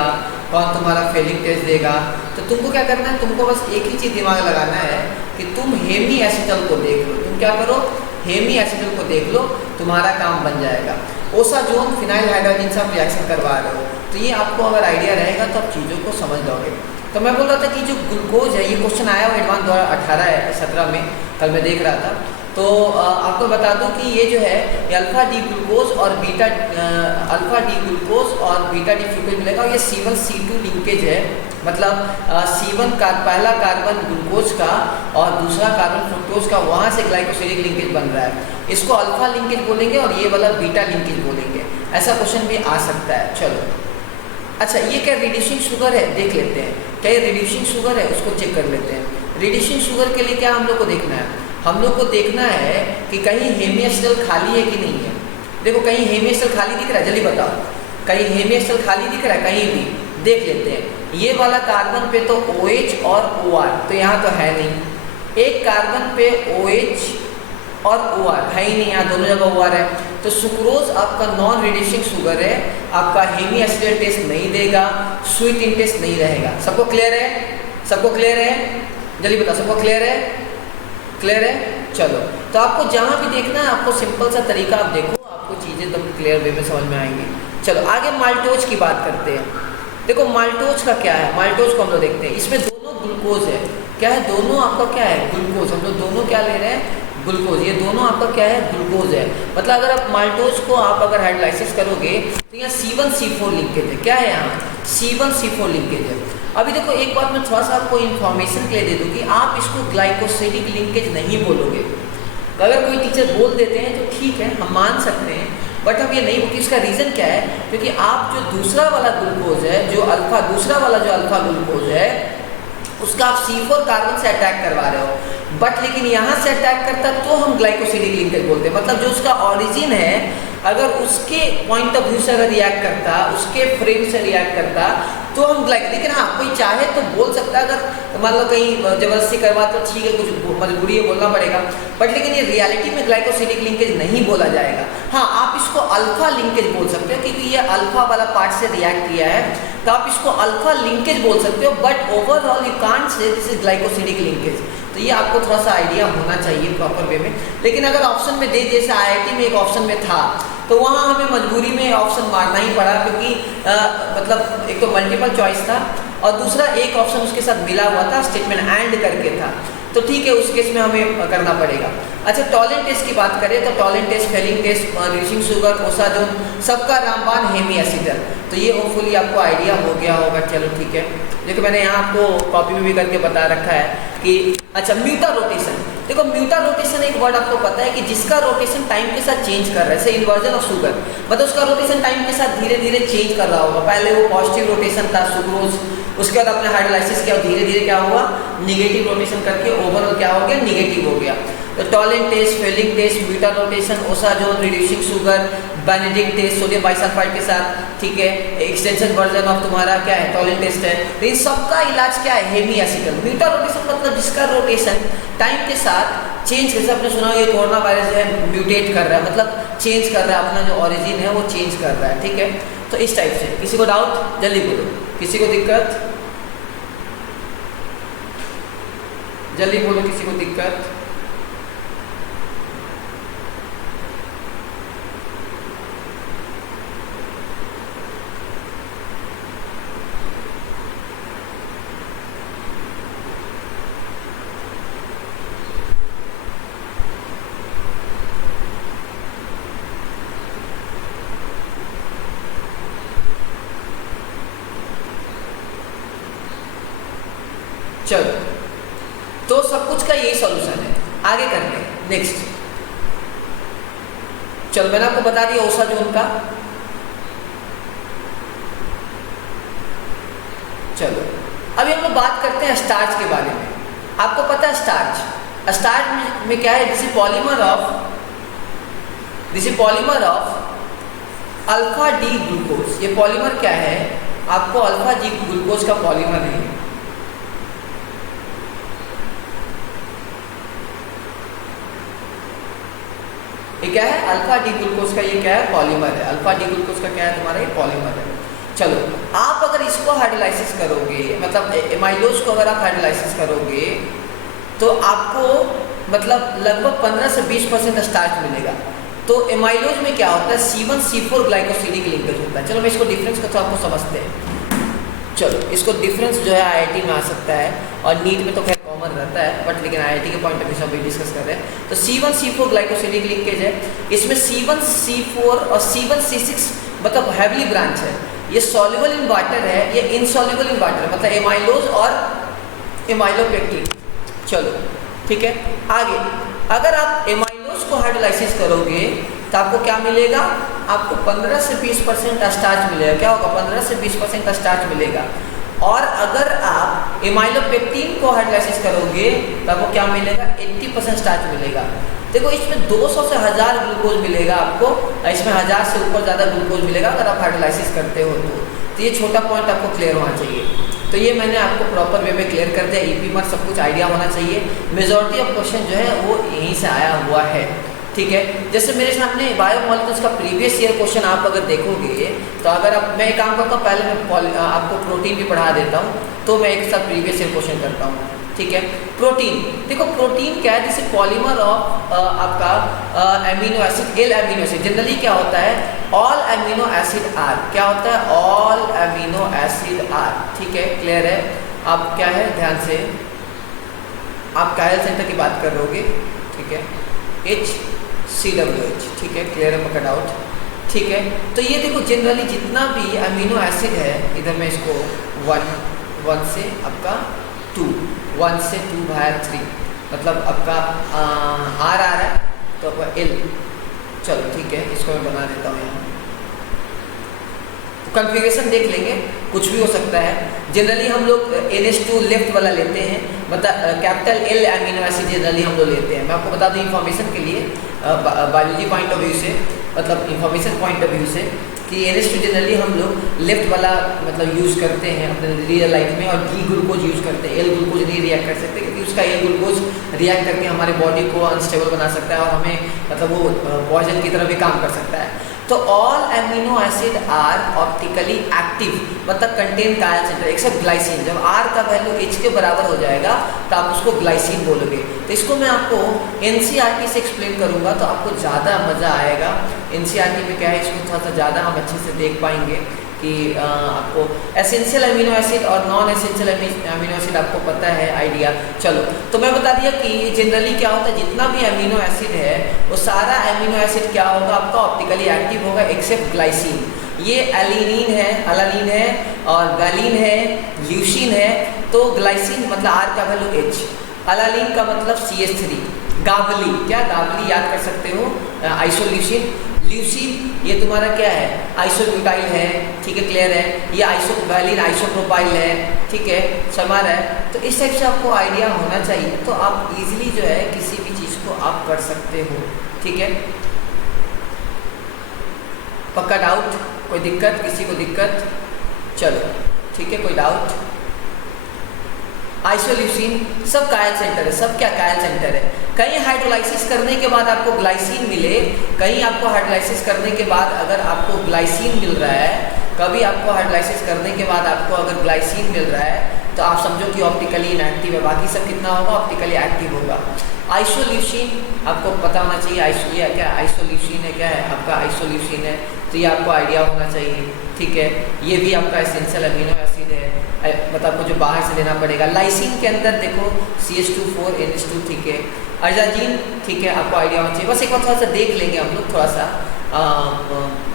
कौन तुम्हारा फेलिंग टेस्ट देगा, तो तुमको क्या करना है, तुमको बस एक ही चीज़ दिमाग लगाना है कि तुम हेमिएसिटल को देख लो। तुम क्या करो, हेमिएसिटल को देख लो, तुम्हारा काम बन जाएगा। ओसाजोन फिनाइल हाइड्रोजन से आप रिएक्शन करवा रहे हो, तो ये आपको अगर आइडिया रहेगा तो आप चीज़ों को समझ लोगे। तो मैं बोल रहा था कि जो ग्लूकोज है, ये क्वेश्चन आया हुआ एडवांस 2018 है 17 में, कल मैं देख रहा था। तो आपको बता दूं कि ये जो है ये अल्फा डी ग्लूकोज और बीटा अल्फा डी ग्लूकोज और बीटा डी फ्रूक्टोज मिलेगा। ये C1C2 लिंकेज है, मतलब C1 का पहला कार्बन ग्लूकोज का और दूसरा कार्बन फ्रुक्टोज का, वहाँ से ग्लाइकोसिडिक लिंकेज बन रहा है। इसको अल्फा लिंकेज बोलेंगे और ये वाला बीटा लिंकेज बोलेंगे। ऐसा क्वेश्चन भी आ सकता है। चलो, अच्छा, ये क्या रिड्यूसिंग शुगर है, देख लेते हैं। क्या ये रिड्यूसिंग शुगर है, उसको चेक कर लेते हैं। रिड्यूसिंग शुगर के लिए क्या हम लोग को देखना है, हम लोग को देखना है कि कहीं हेमिएसिटल खाली है कि नहीं है। देखो, कहीं हेमिएसिटल खाली दिख रहा है, जल्दी बताओ, कहीं हेमिएसिटल खाली दिख रहा है, कहीं भी देख लेते हैं। ये वाला कार्बन पे तो OH और OR, तो यहाँ तो है नहीं। एक कार्बन पे OH और OR है ही नहीं, यहाँ दोनों जगह OR है। तो सुक्रोज आपका नॉन रिड्यूसिंग शुगर है, आपका हेमिएसिटल टेस्ट नहीं देगा, स्वीट टेस्ट नहीं रहेगा। सबको क्लियर है, सबको क्लियर है, जल्दी बताओ, सबको क्लियर है, क्लियर है। चलो, तो आपको जहाँ भी देखना है, आपको सिंपल सा तरीका आप देखो, आपको चीज़ें एकदम क्लियर वे में समझ में आएंगी। चलो, आगे माल्टोज की बात करते हैं। देखो, माल्टोज का क्या है, माल्टोज को हम लोग देखते हैं। इसमें दोनों ग्लूकोज है, क्या है, दोनों आपका क्या है, ग्लूकोज। हम लोग दोनों क्या ले रहे हैं, ग्लूकोज। ये दोनों आपका क्या है, ग्लूकोज है। मतलब अगर आप माल्टोज को आप अगर हाइड्रोलाइसिस करोगे तो यहाँ C1C4 लिंकेज है। क्या है, यहाँ C1C4 लिंकेज है। अभी देखो, एक बात मैं थोड़ा सा आपको इन्फॉर्मेशन के लिए दे दूँ कि आप इसको ग्लाइकोसिडिक लिंकेज नहीं बोलोगे। अगर कोई टीचर बोल देते हैं तो ठीक है, हम मान सकते हैं, बट हम ये नहीं बोलते। इसका रीज़न क्या है, क्योंकि आप जो दूसरा वाला ग्लूकोज है, जो अल्फा, दूसरा वाला जो अल्फा ग्लूकोज है, उसका आप C4 कार्बन से अटैक करवा रहे हो, बट लेकिन यहाँ से अटैक करता तो हम ग्लाइकोसिडिक लिंकेज बोलते हैं। मतलब जो उसका ऑरिजिन है, अगर उसके पॉइंट ऑफ व्यू से अगर रिएक्ट करता, उसके फ्रेम से रिएक्ट करता, तो हम लेकिन हाँ, कोई चाहे तो बोल सकता है। अगर मान लो कहीं जबरदस्ती करवा तो ठीक है, कुछ मजबूरी है, बोलना पड़ेगा, बट लेकिन ये रियलिटी में ग्लाइकोसिडिक लिंकेज नहीं बोला जाएगा। हाँ, आप इसको अल्फा लिंकेज बोल सकते हो, क्योंकि ये अल्फा वाला पार्ट से रिएक्ट किया है, तो आप इसको अल्फा लिंकेज बोल सकते हो, but overall you can't say this is glycosidic linkage. तो ये आपको थोड़ा सा आइडिया होना चाहिए प्रॉपर वे में। लेकिन अगर ऑप्शन में दे, जैसे IIT में एक ऑप्शन में था, तो वहाँ हमें मजबूरी में ऑप्शन मारना ही पड़ा, क्योंकि मतलब एक तो मल्टीपल चॉइस था और दूसरा एक ऑप्शन उसके साथ मिला हुआ था, स्टेटमेंट एंड करके था। तो ठीक है, उस केस में हमें करना पड़ेगा। अच्छा, टॉलेंट टेस्ट की बात करें तो Tollens test, Fehling test, reducing sugar, osazone, सबका रामबाण हेमिएसिटल। तो ये होपफुली आपको आइडिया हो गया होगा। चलो ठीक है, देखो मैंने यहाँ आपको कॉपी में भी करके बता रखा है कि अच्छा, म्यूटा रोटेशन। देखो, म्यूटा रोटेशन एक वर्ड आपको पता है कि जिसका रोटेशन टाइम के साथ चेंज कर रहा है, जैसे इन्वर्जन ऑफ शुगर, मतलब उसका रोटेशन टाइम के साथ धीरे धीरे चेंज कर रहा होगा। पहले वो पॉजिटिव रोटेशन था सुक्रोज, उसके बाद आपने हाइड्रोलाइसिस किया, धीरे धीरे क्या हुआ, निगेटिव रोटेशन करके ओवरऑल क्या हो गया, निगेटिव हो गया। तो Tollens test, Fehling test, mutarotation, osazone, reducing sugar, benedict test sodium bisulphite के साथ, ठीक है, एक्सटेंशन वर्जन ऑफ तुम्हारा क्या है, टॉलेंट टेस्ट है। तो इन सबका इलाज क्या है, हेमिएसिटल। म्यूटा रोटेशन मतलब जिसका रोटेशन टाइम के साथ चेंज, जैसे आपने सुना ये कोरोना वायरस जो है म्यूटेट कर रहा है, मतलब चेंज कर रहा है, अपना जो ओरिजिन है वो चेंज कर रहा है, ठीक है। तो इस टाइप से, किसी को डाउट जल्दी बोलो, किसी को दिक्कत जल्दी बोलो, किसी को दिक्कत। चलो, तो सब कुछ का यही सॉल्यूशन है। आगे करते हैं नेक्स्ट। चलो, मैंने आपको बता दिया ओसाजोन का। चलो, अभी हम लोग बात करते हैं स्टार्च के बारे में। आपको पता है स्टार्च, स्टार्च में क्या है, this is polymer of alpha D glucose, ये पॉलीमर क्या है, आपको अल्फा डी ग्लूकोज का पॉलीमर है। ये क्या है, अल्फा डी ग्लूकोज का ये क्या है, पॉलीमर है। अल्फा डी ग्लूकोज का क्या है तुम्हारा, ये पॉलीमर है। चलो, आप अगर इसको हाइड्रोलाइसिस करोगे, मतलब एमाइलोज को अगर आप हाइड्रोलाइसिस करोगे तो आपको मतलब लगभग 15 से 20% स्टार्च मिलेगा। तो एमाइलोज में क्या होता है, C1C4 ग्लाइकोसिडिक लिंकेज होता है। चलो मैं इसको डिफरेंस को तो आपको समझते हैं। चलो इसको डिफरेंस जो है IIT में आ सकता है और नीट में तो खैर कॉमन रहता है, बट लेकिन IIT के पॉइंट ऑफ व्यू से हम डिस्कस कर रहे हैं। तो C1C4 ग्लाइकोसिडिक लिंकेज है, इसमें C1C4 और C1C6 मतलब हैवली ब्रांच है। ये सॉल्युबल इन वाटर है, ये इनसॉल्युबल इन वाटर, मतलब एमाइलोज और एमाइलोपेक्टिन। चलो ठीक है, आगे अगर आप एमाइलोज को हाइड्रोलाइसिस करोगे तो आपको क्या मिलेगा, आपको 15 से 20% स्टार्च मिलेगा। क्या होगा, 15 से 20% स्टार्च मिलेगा। और अगर आप एमाइलोपेक्टिन को हाइड्रोलाइसिस करोगे तो आपको क्या मिलेगा, 80% स्टार्च मिलेगा। देखो इसमें 200 से 1000 ग्लूकोज मिलेगा आपको, इसमें 1000 से ऊपर ज़्यादा ग्लूकोज मिलेगा अगर आप हाइड्रोलाइसिस करते हो तो ये छोटा पॉइंट आपको क्लियर होना चाहिए। तो ये मैंने आपको प्रॉपर वे में क्लियर कर दिया। EP मार्क सब कुछ आइडिया होना चाहिए। मेजॉरिटी ऑफ क्वेश्चन जो है वो यहीं से आया हुआ है, ठीक है। जैसे मेरे सामने बायोमॉलिक्यूल्स का प्रीवियस ईयर क्वेश्चन आप अगर देखोगे तो अगर आप, मैं एक काम करता हूँ, पहले मैं आपको प्रोटीन भी पढ़ा देता हूँ, तो मैं एक साथ प्रीवियस ईयर क्वेश्चन करता हूँ, ठीक है। प्रोटीन, देखो प्रोटीन क्या है, जैसे पॉलीमर ऑफ आपका amino acid, L amino acid. Generally क्या होता है, ऑल एमिनो एसिड आर, क्या होता है, ऑल एमिनो एसिड आर, ठीक है, क्लियर है। आप क्या है, ध्यान से आप कायल सेंटर की बात कर रहोगे, ठीक है, HCWH, ठीक है, क्लियर है, पकड़ आउट, ठीक है। तो ये देखो जनरली जितना भी अमीनो एसिड है, इधर मैं इसको 1 से आपका 2, 1 से 2/3, मतलब आपका R आ रहा है तो आपका L, चलो ठीक है, इसको मैं बना देता हूँ यहाँ। कॉन्फ़िगरेशन देख लेंगे, कुछ भी हो सकता है। जनरली हम लोग NH2 लेफ्ट वाला लेते हैं, मतलब capital L amino acid generally हम लोग लेते हैं। मैं आपको बता दूं इन्फॉर्मेशन के लिए, बायोलॉजी पॉइंट ऑफ व्यू से, मतलब इन्फॉर्मेशन पॉइंट ऑफ व्यू से, कि NH2 जनरली हम लोग लेफ्ट वाला मतलब यूज़ करते हैं अपने रियल लाइफ में, और डी ग्लूकोज यूज़ करते हैं। L ग्लूकोज नहीं रिएक्ट कर सकते क्योंकि उसका L ग्लूकोज रिएक्ट करके हमारे बॉडी को अनस्टेबल बना सकता है और हमें मतलब वो पॉइजन की तरह भी काम कर सकता है। तो all amino acid are optically active, मतलब contain chiral centre except glycine. जब R का वैल्यू H के बराबर हो जाएगा तो आप उसको ग्लाइसिन बोलोगे। तो इसको मैं आपको NCERT से एक्सप्लेन करूँगा तो आपको ज़्यादा मज़ा आएगा। NCERT में क्या है, इसमें थोड़ा सा ज़्यादा हम अच्छे से देख पाएंगे कि आपको एसेंशियल अमीनो एसिड और नॉन एसेंशियल अमीनो एसिड आपको पता है आइडिया। चलो तो मैं बता दिया कि जनरली क्या होता है, जितना भी अमीनो एसिड है वो सारा अमीनो एसिड क्या होगा, आपका ऑप्टिकली एक्टिव होगा एक्सेप्ट ग्लाइसिन। ये एलिनीन है, अलानीन है और वैलिन है, ल्यूसीन है। तो ग्लाइसिन मतलब R का वैल्यू H, अलानीन का मतलब CH3, गाबली, क्या गाबली याद कर सकते हो, आइसोल्यूसिन। ल्यूसीन ये तुम्हारा क्या है, आइसोब्यूटाइल है, ठीक है, क्लियर है। ये आइसोवैलिन आइसोप्रोपाइल है, ठीक है, समझ है। तो इस टाइप से आपको आइडिया होना चाहिए, तो आप इजीली जो है किसी भी चीज़ को आप कर सकते हो, ठीक है। पक्का डाउट, कोई दिक्कत, किसी को दिक्कत, चलो ठीक है, कोई डाउट। आइसोल्यूसिन सब कायल सेंटर है, सब क्या कायल सेंटर है। कहीं हाइड्रोलाइसिस करने के बाद आपको ग्लाइसिन मिले, कहीं आपको हाइड्रोलाइसिस करने के बाद अगर आपको ग्लाइसिन मिल रहा है, कभी आपको हाइड्रोलाइसिस करने के बाद आपको अगर ग्लाइसिन मिल रहा है तो आप समझो कि ऑप्टिकली इनएक्टिव है। बाकी सब कितना होगा, ऑप्टिकली एक्टिव होगा। आइसोल्यूसिन आपको पता होना चाहिए, ये क्या आइसोल्यूसिन है, क्या है आपका आइसोल्यूसिन है, तो ये आपको आइडिया होना चाहिए, ठीक है। ये भी आपका एसेंशियल अमीनो एसिड है, मतलब आपको जो बाहर से लेना पड़ेगा। लाइसिन के अंदर देखो CH2 NH2, ठीक है। अर्जाजीन, ठीक है, आपको आइडिया होना चाहिए। बस एक बार थोड़ा सा देख लेंगे हम लोग, थोड़ा सा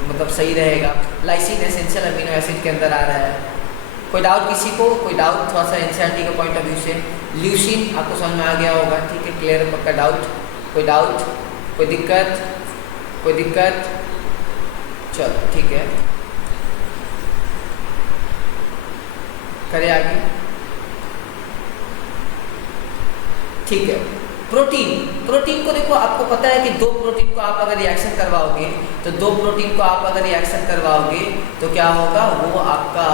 मतलब सही रहेगा। लाइसिन एसेंशियल अमीनो एसिड के अंदर आ रहा है। कोई डाउट किसी को, कोई डाउट थोड़ा सा NCERT के पॉइंट ऑफ व्यू से। ल्यूसीन आपको समझ में आ गया होगा, ठीक है, क्लियर, पक्का डाउट, कोई डाउट, कोई दिक्कत, कोई दिक्कत, चलो ठीक है, करें आगे, ठीक है। प्रोटीन, प्रोटीन को देखो, आपको पता है कि दो प्रोटीन को आप अगर रिएक्शन करवाओगे तो दो प्रोटीन को आप अगर रिएक्शन करवाओगे तो क्या होगा, वो आपका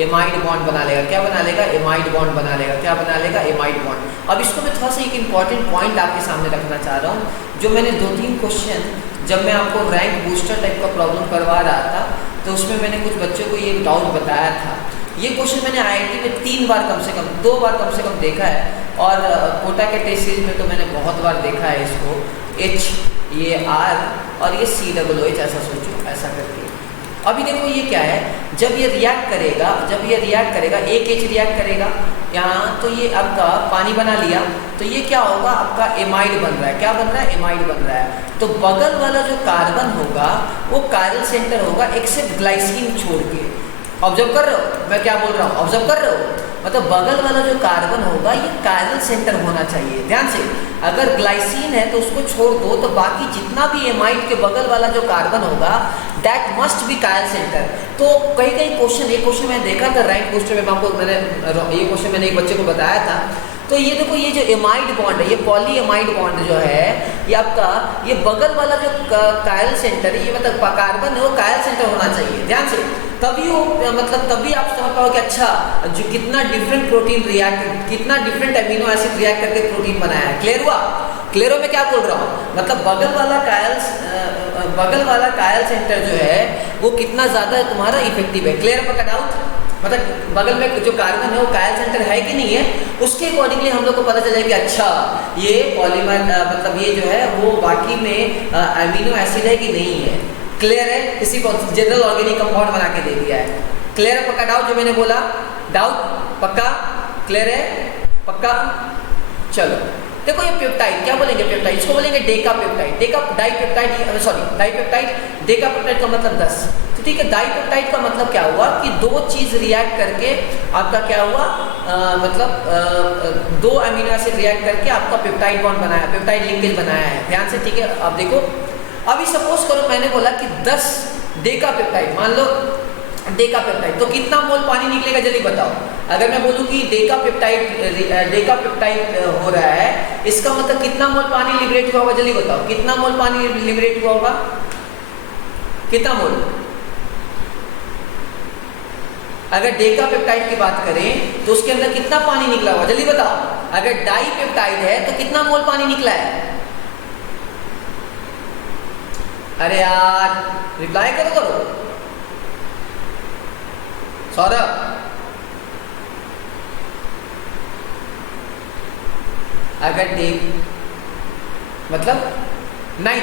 एमाइड बॉन्ड बना लेगा। क्या बना लेगा? एमाइड बॉन्ड बना लेगा। क्या बना लेगा? Amide bond. अब इसको मैं थोड़ा सा एक इंपॉर्टेंट पॉइंट आपके सामने रखना चाह रहा हूँ, जो मैंने 2-3 क्वेश्चन जब मैं आपको रैंक बूस्टर टाइप का प्रॉब्लम करवा रहा था तो उसमें मैंने कुछ बच्चों को ये डाउट बताया था। ये क्वेश्चन मैंने आईआईटी में 3 बार कम से कम, 2 बार कम से कम देखा है, और कोटा के टेस्ट सीरीज में तो मैंने बहुत बार देखा है इसको। H, ये R और ये COOH, ऐसा सोचो, ऐसा करके। अभी देखो ये क्या है, जब ये रिएक्ट करेगा, एक H रिएक्ट करेगा यहाँ, तो ये आपका पानी बना लिया, तो ये क्या होगा, आपका एमाइड बन रहा है। क्या बन रहा है? एमाइड बन रहा है। तो बगल वाला जो कार्बन होगा वो कायरल सेंटर होगा, एक्सेप्ट ग्लाइसिन छोड़ के। ऑब्जर्व कर रहे हो मैं क्या बोल रहा हूँ? ऑब्जर्व कर रहे हो? मतलब बगल वाला जो कार्बन होगा ये कायरल सेंटर होना चाहिए। ध्यान से, अगर ग्लाइसिन है तो उसको छोड़ दो, तो बाकी जितना भी एमाइड के बगल वाला जो कार्बन होगा that must be chiral centre. तो कई क्वेश्चन, एक क्वेश्चन मैंने देखा था रैंक पोस्टर में, ये क्वेश्चन मैंने एक बच्चे को बताया था। तो ये देखो, ये जो एमाइड बॉन्ड है, ये पॉली एमाइड बॉन्ड जो है, ये आपका ये बगल वाला जो कायरल सेंटर है, ये मतलब कार्बन है, वो कायरल सेंटर होना चाहिए। ध्यान से, तभी वो मतलब तभी आप समझ पाओ कि अच्छा जो कितना डिफरेंट प्रोटीन रिएक्ट, कितना डिफरेंट अमीनो एसिड रिएक्ट करके प्रोटीन बनाया है। क्लियर हुआ? क्लियर हो मैं क्या बोल रहा हूँ? मतलब बगल वाला कायरल सेंटर जो है वो कितना ज़्यादा तुम्हारा इफेक्टिव है। क्लियर पकड़ आउट? मतलब बगल में जो कार्बन है वो कायरल सेंटर है कि नहीं है, उसके अकॉर्डिंगली हम लोग को पता चल जाए कि अच्छा ये पॉलीमर मतलब ये जो है वो बाकी में अमीनो एसिड है कि नहीं है। क्लियर है? किसी को जनरल ऑर्गेनिक कंपाउंड बना के दे दिया है। क्लियर है? पक्का डाउट जो मैंने बोला? डाउट? पक्का? क्लियर है? पक्का? चलो देखो, ये पेप्टाइड, क्या बोलेंगे पेप्टाइड? इसको बोलेंगे Deka peptide, dipeptide. Deka peptide का मतलब 10। तो ठीक है, डाइपेप्टाइड का मतलब क्या हुआ कि दो चीज़ रिएक्ट करके आपका क्या हुआ, मतलब 2 अमीनो एसिड रिएक्ट करके आपका पेप्टाइड बॉन्ड बनाया, पेप्टाइड लिंकेज बनाया है। ध्यान से, ठीक है? अब देखो, अभी सपोज करो मैंने बोला कि 10 डेका पेप्टाइड, मान लो डेका पेप्टाइड, तो कितना मोल पानी निकलेगा जल्दी बताओ। अगर मैं बोलूँ कि डेका पेप्टाइड हो रहा है, इसका मतलब कितना मोल पानी लिबरेट हुआ होगा, जल्दी बताओ। कितना मोल पानी लिबरेट हुआ होगा? कितना मोल? अगर डेका पेप्टाइड की बात करें तो उसके अंदर कितना पानी निकला होगा, जल्दी बताओ। अगर डाई पेप्टाइड है तो कितना मोल पानी निकला है? अरे यार रिप्लाई करो। सौरभ, अगर मतलब 9,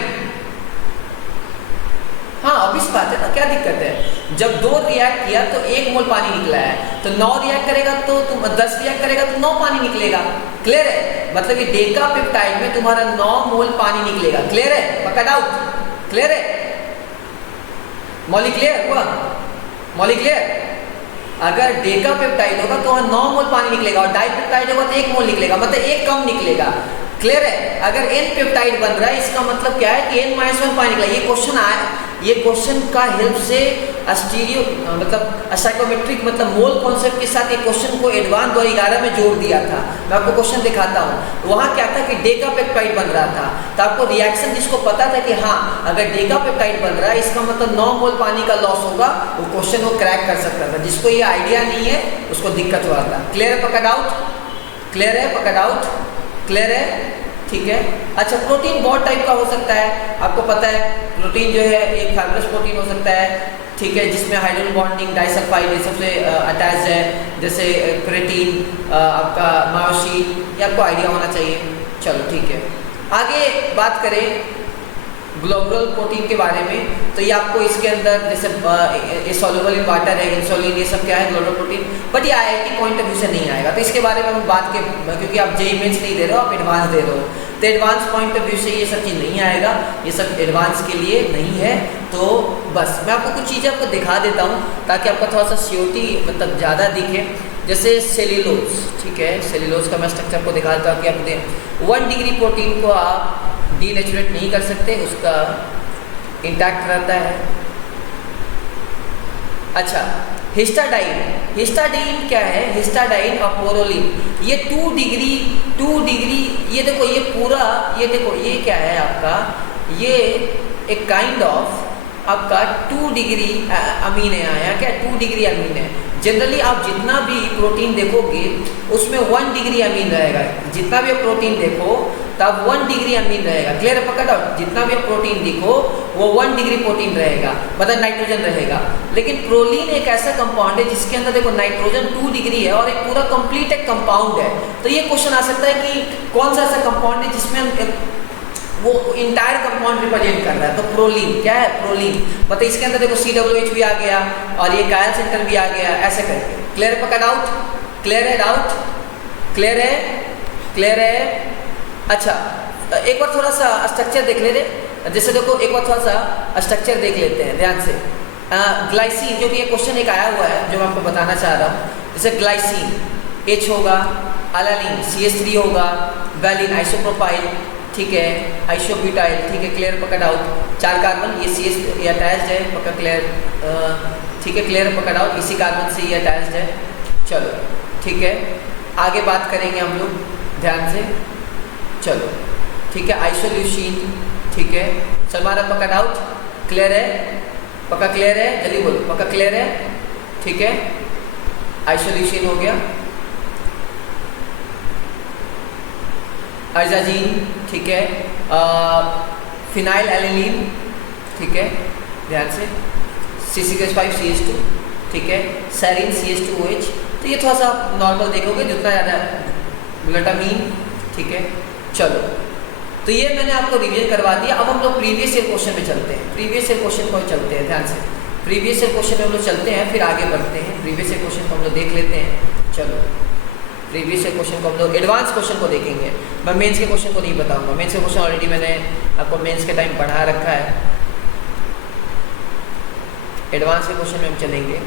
हाँ ऑब्वियस बात है ना, क्या दिक्कत है? जब 2 रिएक्ट किया तो 1 मोल पानी निकला है, तो 9 रिएक्ट करेगा तो 10 रिएक्ट करेगा तो 9 पानी निकलेगा। क्लियर है? मतलब ये डेका पेप्टाइड में तुम्हारा 9 मोल पानी निकलेगा। क्लियर है? पक्का डाउट? क्लियर है? मौलिक क्लियर हुआ? मौलिक क्लियर? अगर डेका पेप्टाइड होगा तो वहाँ 9 मोल पानी निकलेगा, और डाई पेप्टाइड होगा तो 1 मोल निकलेगा, मतलब 1 कम निकलेगा। क्लियर है? अगर N पेप्टाइड बन रहा है, इसका मतलब क्या है कि N-1 पानी निकला। ये क्वेश्चन का हेल्प से स्टीरियो मतलब साइकोमेट्रिक मतलब मोल कॉन्सेप्ट के साथ ये क्वेश्चन को एडवांस 2011 में जोड़ दिया था। मैं आपको क्वेश्चन दिखाता हूँ। वहाँ क्या था कि डेका पेप्टाइड बन रहा था, तो आपको रिएक्शन जिसको पता था कि हाँ अगर डेका पेप्टाइड बन रहा है इसका मतलब 9 मोल पानी का लॉस होगा, वो क्वेश्चन वो क्रैक कर सकता था। जिसको ये आइडिया नहीं है उसको दिक्कत हो रहा था। क्लियर है? पक्का डाउट? क्लियर है? पक्का डाउट? क्लियर है? ठीक है। अच्छा, प्रोटीन बहुत टाइप का हो सकता है, आपको पता है। प्रोटीन जो है एक फाइब्रस प्रोटीन हो सकता है, ठीक है, जिसमें हाइड्रोजन बॉन्डिंग डाइसल्फाइड ये सबसे अटैच है, जैसे क्रेटीन, आपका मायोसिन, ये आपको आइडिया होना चाहिए। चलो ठीक है, आगे बात करें ग्लोबुलर प्रोटीन के बारे में, तो ये आपको इसके अंदर जैसे सॉल्युबल इन वाटर है, इंसुलिन, ये सब क्या है ग्लोबुलर प्रोटीन, बट ये आईआईटी पॉइंट ऑफ व्यू से नहीं आएगा। तो इसके बारे में हम बात के, क्योंकि आप जेईई मेंस नहीं दे रहे हो, आप एडवांस दे रहे हो, तो एडवांस पॉइंट ऑफ व्यू से ये सब चीज़ नहीं आएगा, ये सब एडवांस के लिए नहीं है। तो बस मैं आपको कुछ चीज़ें आपको दिखा देता हूँ ताकि आपका थोड़ा सा सीओटी मतलब ज़्यादा दिखे। जैसे सेल्यूलोज, ठीक है, सेल्यूलोज का मैं स्ट्रक्चर को दिखा देता हूँ कि आप 1 डिग्री प्रोटीन को आप डीनेचुरेट नहीं कर सकते, उसका इंटैक्ट रहता है। अच्छा, हिस्टाडाइन, हिस्टाडाइन क्या है? हिस्टाडाइन और पोरोलिन, ये 2 डिग्री, ये देखो ये पूरा, ये देखो ये क्या है आपका, ये एक काइंड ऑफ आपका 2 डिग्री अमीन है आया क्या, 2 डिग्री अमीन है। जनरली आप जितना भी प्रोटीन देखोगे उसमें 1 डिग्री अमीन रहेगा, जितना भी आप प्रोटीन देखो तब 1 डिग्री अमीन रहेगा। क्लियर है? पकड़ आओ, जितना भी आप प्रोटीन देखो वो 1 डिग्री प्रोटीन रहेगा, मतलब नाइट्रोजन रहेगा। लेकिन प्रोलीन एक ऐसा कंपाउंड है जिसके अंदर देखो नाइट्रोजन 2 डिग्री है और एक पूरा कंप्लीट एक कंपाउंड है। तो ये क्वेश्चन आ सकता है कि कौन सा ऐसा कंपाउंड है जिसमें वो इंटायर कंपाउंड रिप्रेजेंट कर रहा है। तो प्रोलीन क्या है? प्रोलीन मतलब इसके अंदर देखो COOH भी आ गया और ये कायल सेंटर भी आ गया, ऐसे करके। क्लियर है? पकड़ आउट, क्लियर है? डाउट क्लियर है? क्लियर है? अच्छा, एक बार थोड़ा सा स्ट्रक्चर देख ले रहे, जैसे देखो एक बार थोड़ा सा स्ट्रक्चर देख लेते हैं ध्यान से। ग्लाइसिन, जो कि ये क्वेश्चन एक आया हुआ है जो मैं आपको बताना चाह रहा हूँ, जैसे ग्लाइसिन H होगा, अलानिन CH3 होगा, वैलिन आइसोप्रोपाइल, ठीक है, आइसोब्यूटाइल, ठीक है। क्लियर? पकड़ आउट, 4 कार्बन, ये CH ये अटैच्ड है, पकड़ क्लियर, ठीक है। क्लियर? पकड़ आउट, इसी कार्बन से ये अटैच्ड है। चलो ठीक है, आगे बात करेंगे हम लोग ध्यान से। चलो ठीक है, आइसोल्यूसिन, ठीक है। हमारा पकड़ आउट, क्लियर है? पक्का क्लियर है? जल्दी बोलो, पक्का क्लियर है? ठीक है, आइसोल्यूसिन हो गया। अर्जाजीन, ठीक है। फिनाइल एलिलीन, ठीक है, ध्यान से। C6H5CH2, ठीक है। सेरीन CH2OH, तो ये थोड़ा सा नॉर्मल देखोगे जितना ज़्यादा। ग्लूटामीन, ठीक है। चलो, तो ये मैंने आपको रिवीजन करवा दिया। अब हम लोग प्रीवियस ईयर क्वेश्चन में चलते हैं, प्रीवियस ईयर क्वेश्चन को चलते हैं ध्यान से। प्रीवियस ईयर क्वेश्चन में हम लोग चलते हैं, फिर आगे बढ़ते हैं। प्रीवियस ईयर क्वेश्चन को हम लोग देख लेते हैं। चलो, प्रीवियस ईयर क्वेश्चन को हम लोग एडवांस क्वेश्चन को देखेंगे। मैं मेंस के क्वेश्चन को नहीं बताऊंगा, मेंस के क्वेश्चन ऑलरेडी मैंने आपको मेंस के टाइम पढ़ा रखा है। एडवांस के क्वेश्चन में हम चलेंगे।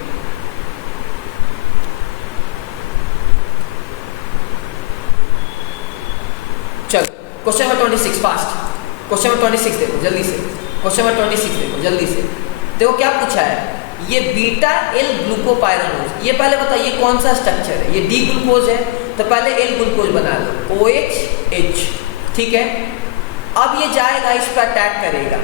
चलो, question number 26 fast. Question number 26 देखो जल्दी से, क्वेश्चन नंबर 26 देखो जल्दी से। देखो क्या पूछा है, ये बीटा एल ग्लूकोपाइरानोज, ये पहले बताइए कौन सा स्ट्रक्चर है। ये डी ग्लूकोज है तो पहले एल ग्लूकोज बना लो, OH, ठीक है। अब ये जाएगा इस पर अटैक करेगा,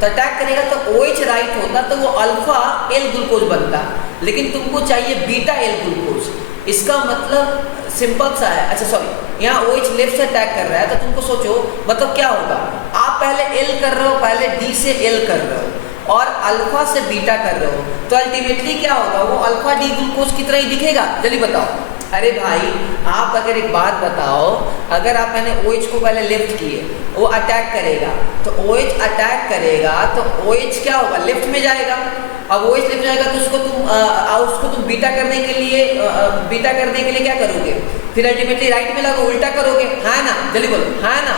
तो अटैक करेगा तो OH राइट होता तो वो अल्फा एल ग्लूकोज बनता, लेकिन तुमको चाहिए बीटा एल ग्लूकोज। इसका मतलब सिंपल सा है। अच्छा सॉरी, यहाँ OH लेफ्ट से अटैक कर रहा है तो तुमको सोचो मतलब क्या होगा। आप पहले L कर रहे हो, पहले D से L कर रहे हो और अल्फा से बीटा कर रहे हो, तो अल्टीमेटली क्या होगा, वो अल्फा डी ग्लूकोज की तरह ही दिखेगा। जल्दी बताओ। अरे भाई आप अगर एक बात बताओ, अगर आप मैंने OH को पहले लेफ्ट किए, वो अटैक करेगा तो OH अटैक करेगा तो OH क्या होगा, लेफ्ट में जाएगा। अब OH लेफ्ट जाएगा तो उसको तुम बीटा करने के लिए क्या करोगे, फिर अल्टीमेटली राइट में लगो, उल्टा करोगे, हाँ ना? जल्दी बोलो, हाँ ना?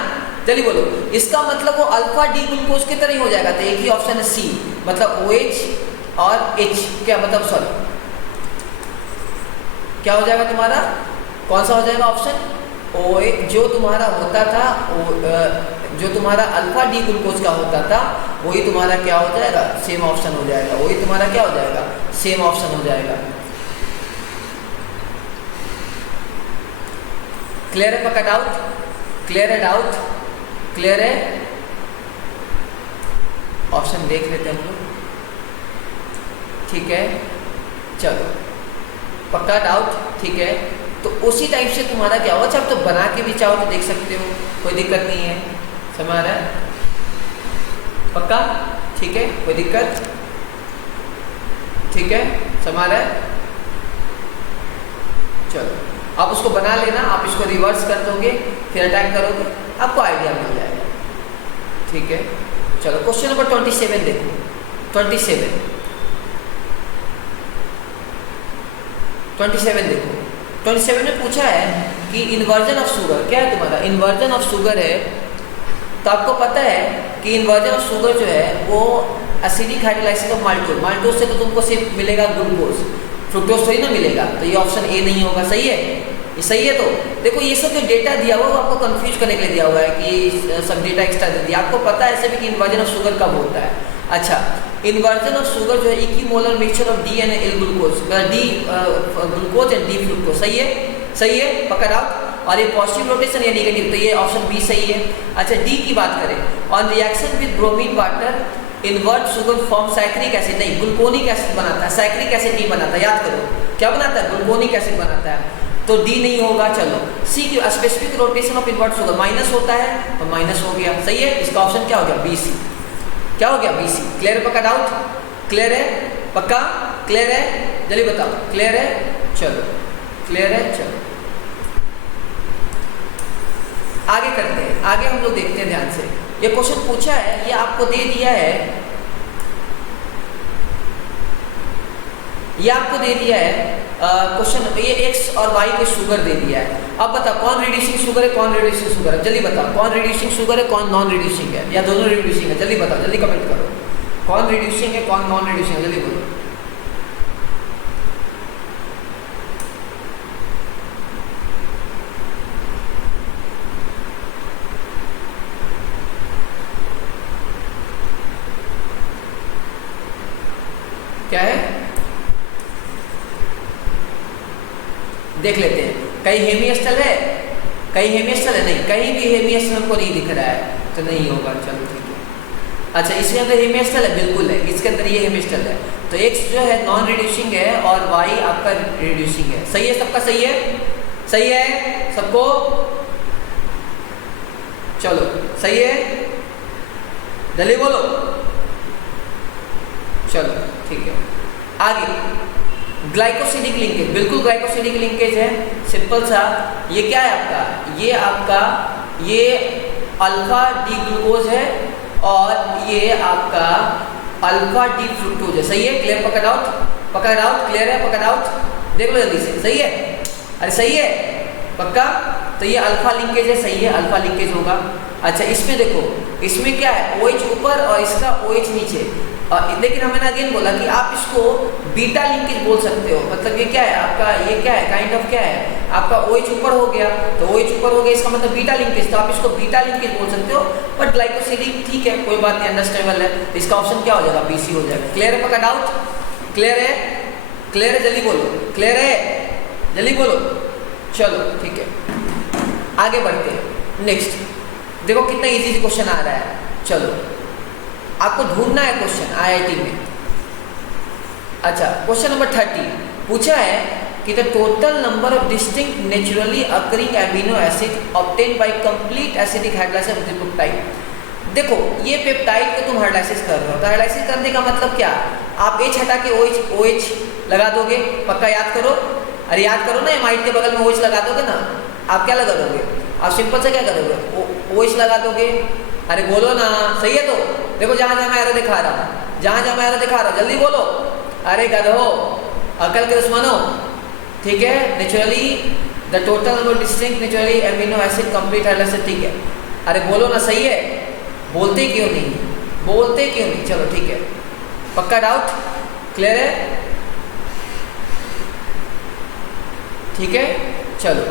जल्दी बोलो। इसका मतलब वो अल्फा डी ग्लूकोज की तरह ही हो जाएगा। तो एक ही ऑप्शन है C, मतलब OH और H, क्या मतलब सॉरी क्या हो जाएगा तुम्हारा, कौन सा हो जाएगा ऑप्शन? OH, जो तुम्हारा होता था जो तुम्हारा अल्फा डी ग्लूकोज का होता था वही तुम्हारा क्या हो जाएगा, सेम ऑप्शन हो जाएगा। वही तुम्हारा क्या हो जाएगा, सेम ऑप्शन हो जाएगा। क्लियर है? पक्का डाउट? क्लियर है? डाउट क्लियर है? ऑप्शन देख लेते हैं हम लोग, ठीक है। चलो, पक्का डाउट, ठीक है। तो उसी टाइप से तुम्हारा क्या होगा, चाहे तो बना के भी चाहो तो देख सकते हो, कोई दिक्कत नहीं है। समझ आ रहा है? पक्का, ठीक है, कोई दिक्कत, ठीक है, समझ आ रहा है? चलो, आप उसको बना लेना, आप इसको रिवर्स कर दोगे, फिर अटैक करोगे, आपको आइडिया मिल जाएगा, ठीक है। चलो, क्वेश्चन नंबर 27 देखो। 27 देखो। 27 में पूछा है कि इन्वर्जन ऑफ शुगर क्या है तुम्हारा, इन्वर्जन ऑफ शुगर है। तो आपको पता है कि इन्वर्जन ऑफ शुगर जो है वो acidic hydrolysis of maltose, maltose से तो तुमको सिर्फ मिलेगा ग्लूकोज, फ्रुक्टोज थोड़ी ना मिलेगा। तो ये ऑप्शन ए नहीं होगा, सही है? ये सही है। तो देखो ये सब जो डेटा दिया हुआ है वो आपको कंफ्यूज करने के लिए दिया हुआ है कि सब डेटा एक्स्ट्रा दे दिया। आपको पता है ऐसे भी कि इन्वर्जन ऑफ शुगर कब होता है। अच्छा, इन्वर्जन ऑफ शुगर जो है equimolar mixture of D and L glucose, D glucose and D fructose. सही है, सही है, पकड़ आओ। और ये पॉजिटिव रोटेशन या नेगेटिव, तो ये ऑप्शन बी सही है। अच्छा डी की बात करें, on reaction with bromine water invert sugar form saccharic acid, नहीं ग्लूकोनिक एसिड बनाता है, साइक्रिक एसिड नहीं बनाता, याद करो क्या बनाता है, ग्लूकोनिक एसिड बनाता है, तो डी नहीं होगा। चलो सी की specific rotation of invert sugar minus होता है, तो माइनस हो गया। सही है, इसका ऑप्शन क्या हो गया, बी सी। क्या हो गया, बी सी। क्लियर है, पक्का डाउट, क्लियर है, पक्का क्लियर है, जल्दी बताओ, क्लियर है, चलो क्लियर है। चलो आगे करते हैं, आगे हम लोग देखते हैं ध्यान से। ये क्वेश्चन पूछा है, ये आपको दे दिया है, ये आपको दे दिया है क्वेश्चन, ये एक्स और वाई के शुगर दे दिया है। अब बताओ कौन रिड्यूसिंग शुगर है, कौन रिड्यूसिंग शुगर है, जल्दी बताओ कौन रिड्यूसिंग शुगर है, कौन नॉन रिड्यूसिंग है, या दोनों रिड्यूसिंग है, जल्दी बताओ, जल्दी कमेंट करो, कौन रिड्यूसिंग है, कौन नॉन रिड्यूसिंग है, जल्दी बोलो। क्या है, देख लेते हैं, कहीं हेमिएस्टल है, कहीं हेमिएस्टल है, नहीं कहीं भी हेमिएस्टल को नहीं दिख रहा है, तो नहीं होगा। चलो ठीक है। अच्छा इसके अंदर हेमिएस्टल है, बिल्कुल है, इसके अंदर ये हेमिएस्टल है, तो एक्स जो है नॉन रिड्यूसिंग है और वाई आपका रिड्यूसिंग है। सही है, सबका सही है, सही है सबको, चलो सही है, जल्दी बोलो, चलो ठीक है। आगे ग्लाइकोसिडिक लिंकेज, बिल्कुल ग्लाइकोसिडिक लिंकेज है, सिंपल सा। ये क्या है आपका, ये आपका ये अल्फा डी ग्लूकोज है और ये आपका अल्फा डी फ्रुक्टोज है। सही है, क्लियर, पकड़ आउट, पकड़ आउट, क्लियर है, पकड़ आउट, देख लो जल्दी से। सही है, अरे सही है, पक्का, तो ये अल्फा लिंकेज है, सही है, अल्फा लिंकेज होगा। अच्छा इसमें देखो, इसमें क्या है, OH ऊपर और इसका OH नीचे, लेकिन हमने अगेन बोला कि आप इसको बीटा लिंकेज बोल सकते हो, मतलब ये क्या है आपका, ये क्या है, काइंड ऑफ क्या है आपका, OH ऊपर हो गया, तो OH ऊपर हो गया, इसका मतलब बीटा लिंकेज, तो आप इसको बीटा लिंकेज बोल सकते हो, बट ग्लाइकोसिडिक ठीक है, कोई बात नहीं, अंडरस्टैंडेबल है, तो इसका ऑप्शन क्या हो जाएगा, BC हो जाएगा। क्लियर है, पक्का डाउट, क्लियर है, क्लियर है, जल्दी बोलो, क्लियर है, जल्दी बोलो, चलो ठीक है। आगे बढ़ते हैं, नेक्स्ट देखो कितना इजी क्वेश्चन आ रहा है। चलो आपको ढूंढना है क्वेश्चन IIT में। अच्छा क्वेश्चन नंबर 30 पूछा है कि the total number of distinct naturally occurring amino acid obtained by complete acidic hydrolysis of the peptide. देखो ये पेप्टाइड को तुम हाइड्रोलाइसिस कर रहे हो, तो हाइड्रोलाइसिस करने का मतलब क्या, आप H हटा के OH लगा दोगे, पक्का याद करो, अरे याद करो ना, एमाइड के बगल में OH लगा दोगे ना, आप क्या लगा दोगे, आप सिंपल से क्या करोगे, OH लगा दोगे, अरे बोलो ना, सही है। तो देखो जहाँ जहाँ मैं एरो दिखा रहा हूँ, जहाँ जहाँ मैं एरो दिखा रहा हूँ, जल्दी बोलो, अरे गधो, अकल के दुश्मनो, ठीक है। Naturally the total number distinct naturally amino acid complete hydrolysis, ठीक है, अरे बोलो ना, सही है, बोलते क्यों नहीं, बोलते क्यों नहीं, चलो ठीक है, पक्का डाउट, क्लियर है, ठीक है, चलो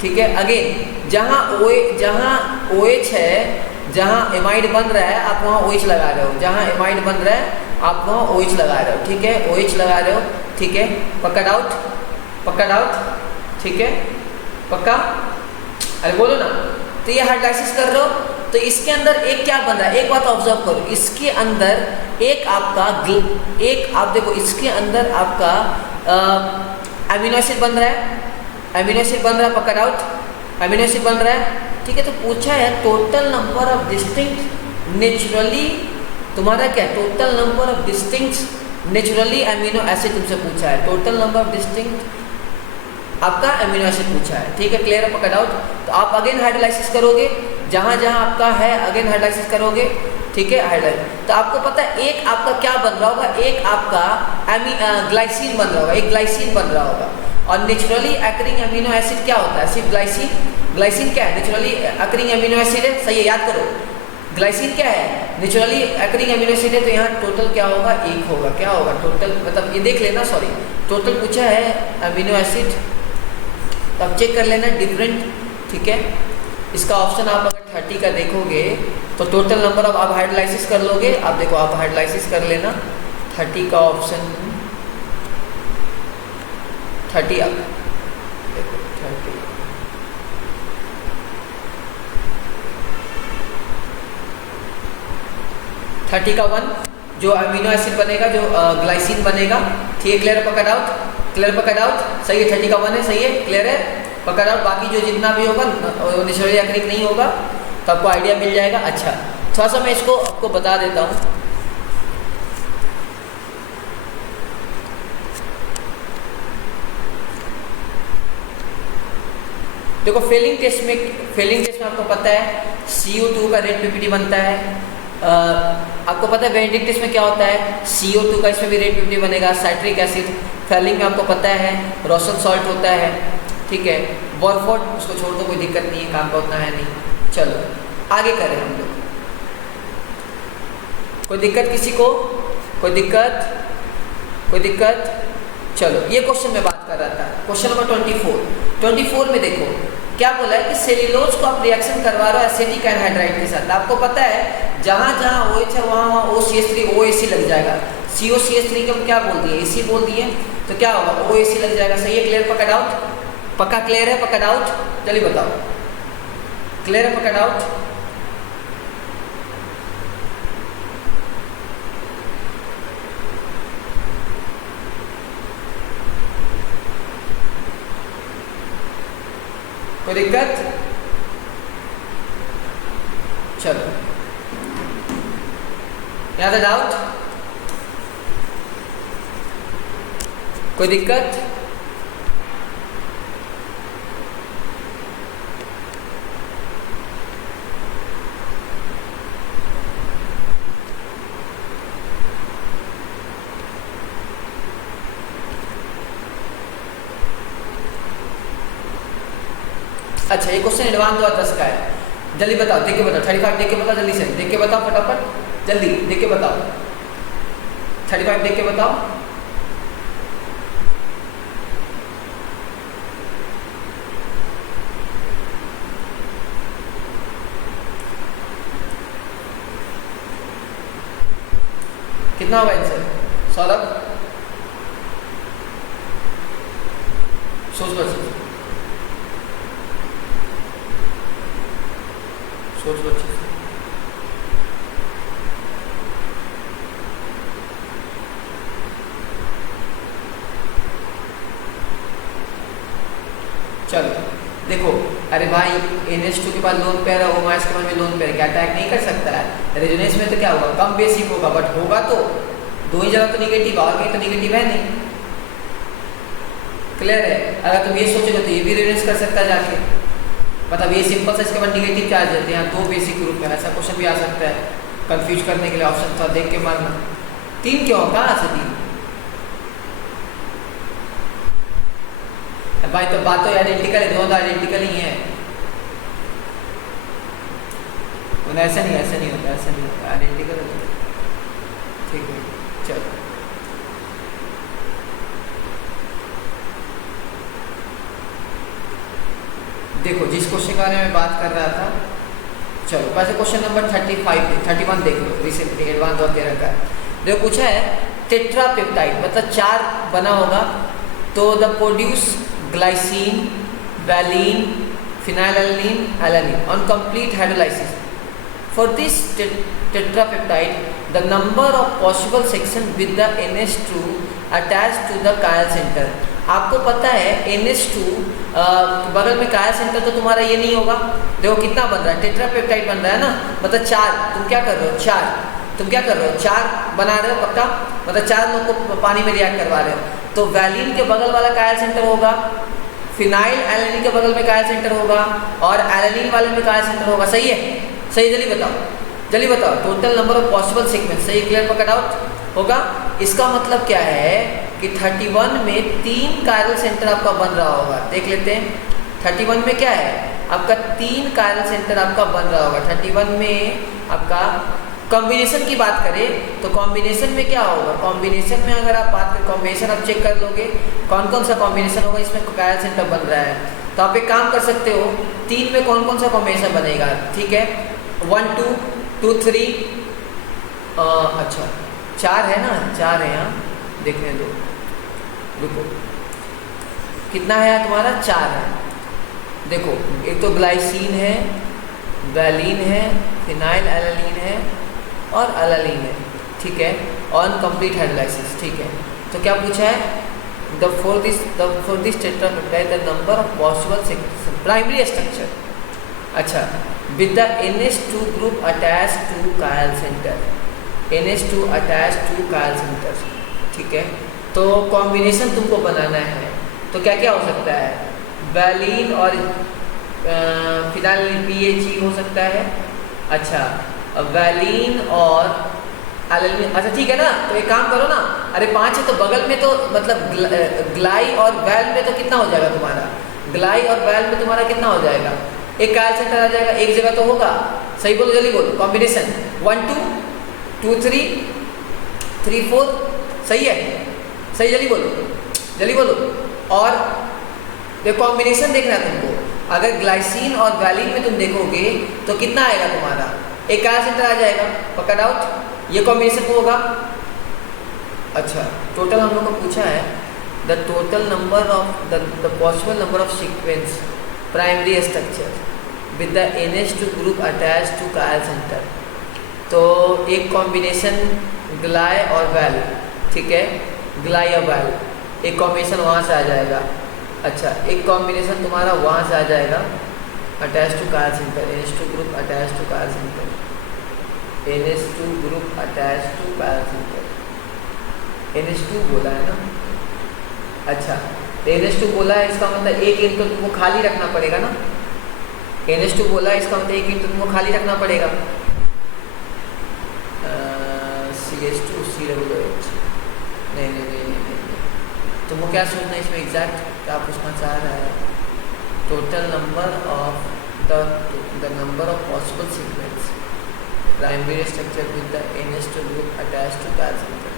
ठीक है। अगेन जहाँ OH है, जहाँ एमाइड बन रहा है आप वहाँ OH लगा रहे हो, जहाँ एमाइड बन रहा है आप वहाँ OH लगा रहे हो, ठीक है, OH लगा रहे हो, ठीक है, पक्का डाउट, पक्का डाउट, ठीक है, पक्का, अरे बोलो ना। तो ये हाइड्रोलाइसिस कर रहे हो, तो इसके अंदर एक क्या बन रहा है, एक बात ऑब्जर्व करो, इसके अंदर एक आपका एक आप देखो, इसके अंदर आपका अमीनो एसिड बन रहा है, अमीनो एसिड बन रहा है, पक्का डाउट, अमीनो एसिड बन रहा है, ठीक है। तो पूछा है total number of distinct naturally, तुम्हारा क्या, total number of distinct naturally amino acid तुमसे पूछा है, टोटल नंबर ऑफ डिस्टिंक्ट आपका अमीनो एसिड पूछा है, ठीक है, क्लियर है, पक्का डाउट। तो आप अगेन हाइड्रोलाइसिस करोगे, जहाँ जहाँ आपका है अगेन हाइड्रोलाइसिस करोगे, ठीक है, हाइड्रोलाइसिस। तो आपको पता है एक आपका क्या बन रहा होगा, एक आपका ग्लाइसिन बन रहा होगा, एक ग्लाइसिन बन रहा होगा, और नेचुरली अकरिंग अमीनो एसिड क्या होता है, सिर्फ ग्लाइसिन, ग्लाइसिन क्या है, नेचुरली अकरिंग अमीनो एसिड है, सही है, याद करो, ग्लाइसिन क्या है, नेचुरली अकरिंग अमीनो एसिड है, तो यहाँ टोटल क्या होगा, एक होगा, क्या होगा टोटल, मतलब ये देख लेना, सॉरी टोटल पूछा है अमीनो एसिड, तब चेक कर लेना डिफरेंट, ठीक है। इसका ऑप्शन आप अगर 30 का देखोगे तो टोटल नंबर ऑफ आप हाइड्रोलाइसिस कर लोगे, आप देखो आप हाइड्रोलाइसिस कर लेना, 30 का ऑप्शन 30 अब देखो 30 30 का 1 जो अमीनो एसिड बनेगा, जो ग्लाइसिन बनेगा, ठीक है, क्लियर पकड़ आउट, क्लियर पकड़ आउट, सही है, 30 का 1 है, सही है, क्लियर है, पकड़ आउट। बाकी जो जितना भी होगा निचोड़िया क्रिक नहीं होगा, तो आपको आइडिया मिल जाएगा। अच्छा, थोड़ा सा मैं इसको आपको बता देता हूँ। देखो फेलिंग टेस्ट में आपको पता है CO2 का रेट पीपीटी बनता है। आपको पता है वेनेडिक टेस्ट में क्या होता है, CO2 का इसमें भी रेट पीपीटी बनेगा। साइट्रिक एसिड फेलिंग में आपको पता है रोसल सॉल्ट होता है, ठीक है। बॉयफोर्ड उसको छोड़ दो, कोई दिक्कत नहीं है, काम का उतना है नहीं। चलो आगे करें हम लोग। कोई दिक्कत किसी को? कोई दिक्कत? चलो ये क्वेश्चन में बात कर रहा था, क्वेश्चन नंबर 24 में देखो क्या बोला है कि सेल्यूलोज को आप रिएक्शन करवा रहे हो एसिटिक एनहाइड्राइड के साथ। आपको पता है जहाँ OH है वहाँ OCH3 OAC लग जाएगा। COCH3 को हम क्या बोल दिए, AC बोल दिए, तो क्या होगा OAC लग जाएगा। सही है, क्लियर पकड़ आउट, पक्का क्लियर है, पकड़ आउट, चलिए बताओ, क्लियर है, पकड़ आउट। कोई दिक्कत? चलो यहाँ से डाउट? कोई दिक्कत? अच्छा, ये क्वेश्चन एडवांस 2010 का है, जल्दी बताओ, देख के बताओ। 35 देख के बताओ, जल्दी से देख के बताओ, फटाफट जल्दी देख के बताओ। 35 देख के बताओ। कितना होगा आंसर सौरभ? सोच लो, सोच लो अच्छे से। चलो देखो, अरे भाई NH2 के पास लोन पेयर है, OMS के पास में लोन पेयर, क्या अटैक नहीं कर सकता है। रेजोनेंस में तो क्या होगा, कम बेसिक होगा, बट होगा तो दो ही जगह तो निगेटिव, और कहीं तो निगेटिव है नहीं। क्लियर है? अगर तुम ये सोचोगे तो ये भी रेजोनेंस कर सकता है जाके, मतलब ये सिंपल सा, इसके बाद निगेटिव चार्ज देते हैं, दो बेसिक ग्रुप में, ऐसा क्वेश्चन भी आ सकता है कंफ्यूज करने के लिए। ऑप्शन था देख के मारना। 3 क्यों, कहाँ से 3? भाई तो बात तो आइडेंटिकल है, दोनों आइडेंटिकल ही है। ऐसा नहीं होता, आइडेंटिकल है, ठीक है। चलो देखो, जिस क्वेश्चन के बारे में बात कर रहा था, चलो वैसे क्वेश्चन नंबर 31 देख लो, रिसेंटली एडवांस 2013 का। देखो पूछा है टेट्रापेप्टाइड मतलब 4 बना होगा, तो the produce glycine, valine, phenylalanine, alanine on complete hydrolysis. For this tetrapeptide, the number of possible section with the NH2 attached to the chiral center। आपको पता है NH2 बगल में chiral center तो तुम्हारा ये नहीं होगा। देखो कितना बन रहा है, टेट्रापेप्टाइड बन रहा है ना, मतलब 4। तुम क्या कर रहे हो, 4 बना रहे हो पक्का, मतलब 4 लोग को पानी में रिएक्ट करवा रहे हो। तो वैलिन के बगल वाला chiral center होगा, फिनाइल एलानिन के बगल में chiral center होगा, और एलानिन वाले में chiral center होगा। सही है? सही, जल्दी बताओ total number of possible sequence. सही, क्लियर पकड़ आउट होगा। इसका मतलब क्या है कि 31 में 3 कायरल सेंटर आपका बन रहा होगा। देख लेते हैं 31 में क्या है आपका, 3 कायरल सेंटर आपका बन रहा होगा। 31 में आपका कॉम्बिनेशन की बात करें तो कॉम्बिनेशन में क्या होगा, कॉम्बिनेशन में अगर आप बात करें, कॉम्बिनेशन आप चेक कर लोगे कौन कौन सा कॉम्बिनेशन होगा इसमें कायरल सेंटर बन रहा है। तो आप एक काम कर सकते हो, 3 में कौन कौन सा कॉम्बिनेशन बनेगा, ठीक है, 1 2 2 3। अच्छा 4 है ना, 4 है यहाँ, देखने दो, रुको, कितना है यहाँ तुम्हारा, 4 है। देखो एक तो ग्लाइसिन है, वैलिन है, फिनाइल एलानीन है और अलानीन है, ठीक है, ऑन कंप्लीट हाइड्रोलाइसिस, ठीक है। तो क्या पूछा है, for this tetrapeptide the number of possible primary structure, अच्छा, with the NH2 group attached to chiral center, NH2 attached to chiral center, ठीक है। तो कॉम्बिनेशन तुमको बनाना है, तो क्या क्या हो सकता है, वैलिन और फिनाइल PHE हो सकता है, अच्छा, वैलिन और एलानीन, अच्छा ठीक है ना। तो एक काम करो ना, अरे 5 है तो बगल में तो मतलब ग्लाई और वैल में तो कितना हो जाएगा तुम्हारा, ग्लाई और वैल में तुम्हारा कितना हो जाएगा, एक कायल सेंटर आ जाएगा, एक जगह तो होगा, सही बोलो, जल्दी बोलो, कॉम्बिनेशन 1 2 2 3 3 4, सही है, सही, जल्दी बोलो, जल्दी बोलो। और देखो कॉम्बिनेशन देखना है तुमको, अगर ग्लाइसिन और वैलिन में तुम देखोगे तो कितना आएगा तुम्हारा, एक कायल सेंटर आ जाएगा, पक्का डाउट, ये कॉम्बिनेशन होगा। अच्छा, टोटल हम लोग को पूछा है the total number of the possible number of sequence primary structure with the NH2 group attach to chiral centre. तो एक कॉम्बिनेशन ग्लाई और वैल, ठीक है, ग्लाई और वैल, एक कॉम्बिनेशन वहाँ से आ जाएगा। अच्छा, एक कॉम्बिनेशन तुम्हारा वहाँ से आ जाएगा attach to chiral centre, NH2 group attach to chiral centre, NH2 group attach to chiral centre, NH2 बोला है ना, अच्छा, NH2 बोला है, इसका मतलब एक इन तो तुमको खाली रखना पड़ेगा ना, NH2 बोला है, इसका मतलब एक इन तो तुमको खाली रखना पड़ेगा, CH2 COOH, नहीं, तुमको क्या सोचना है इसमें, एग्जैक्ट क्या पूछना चाह रहा है, total number of the number of possible sequence primary structure with the NH2 group attach to chiral centre,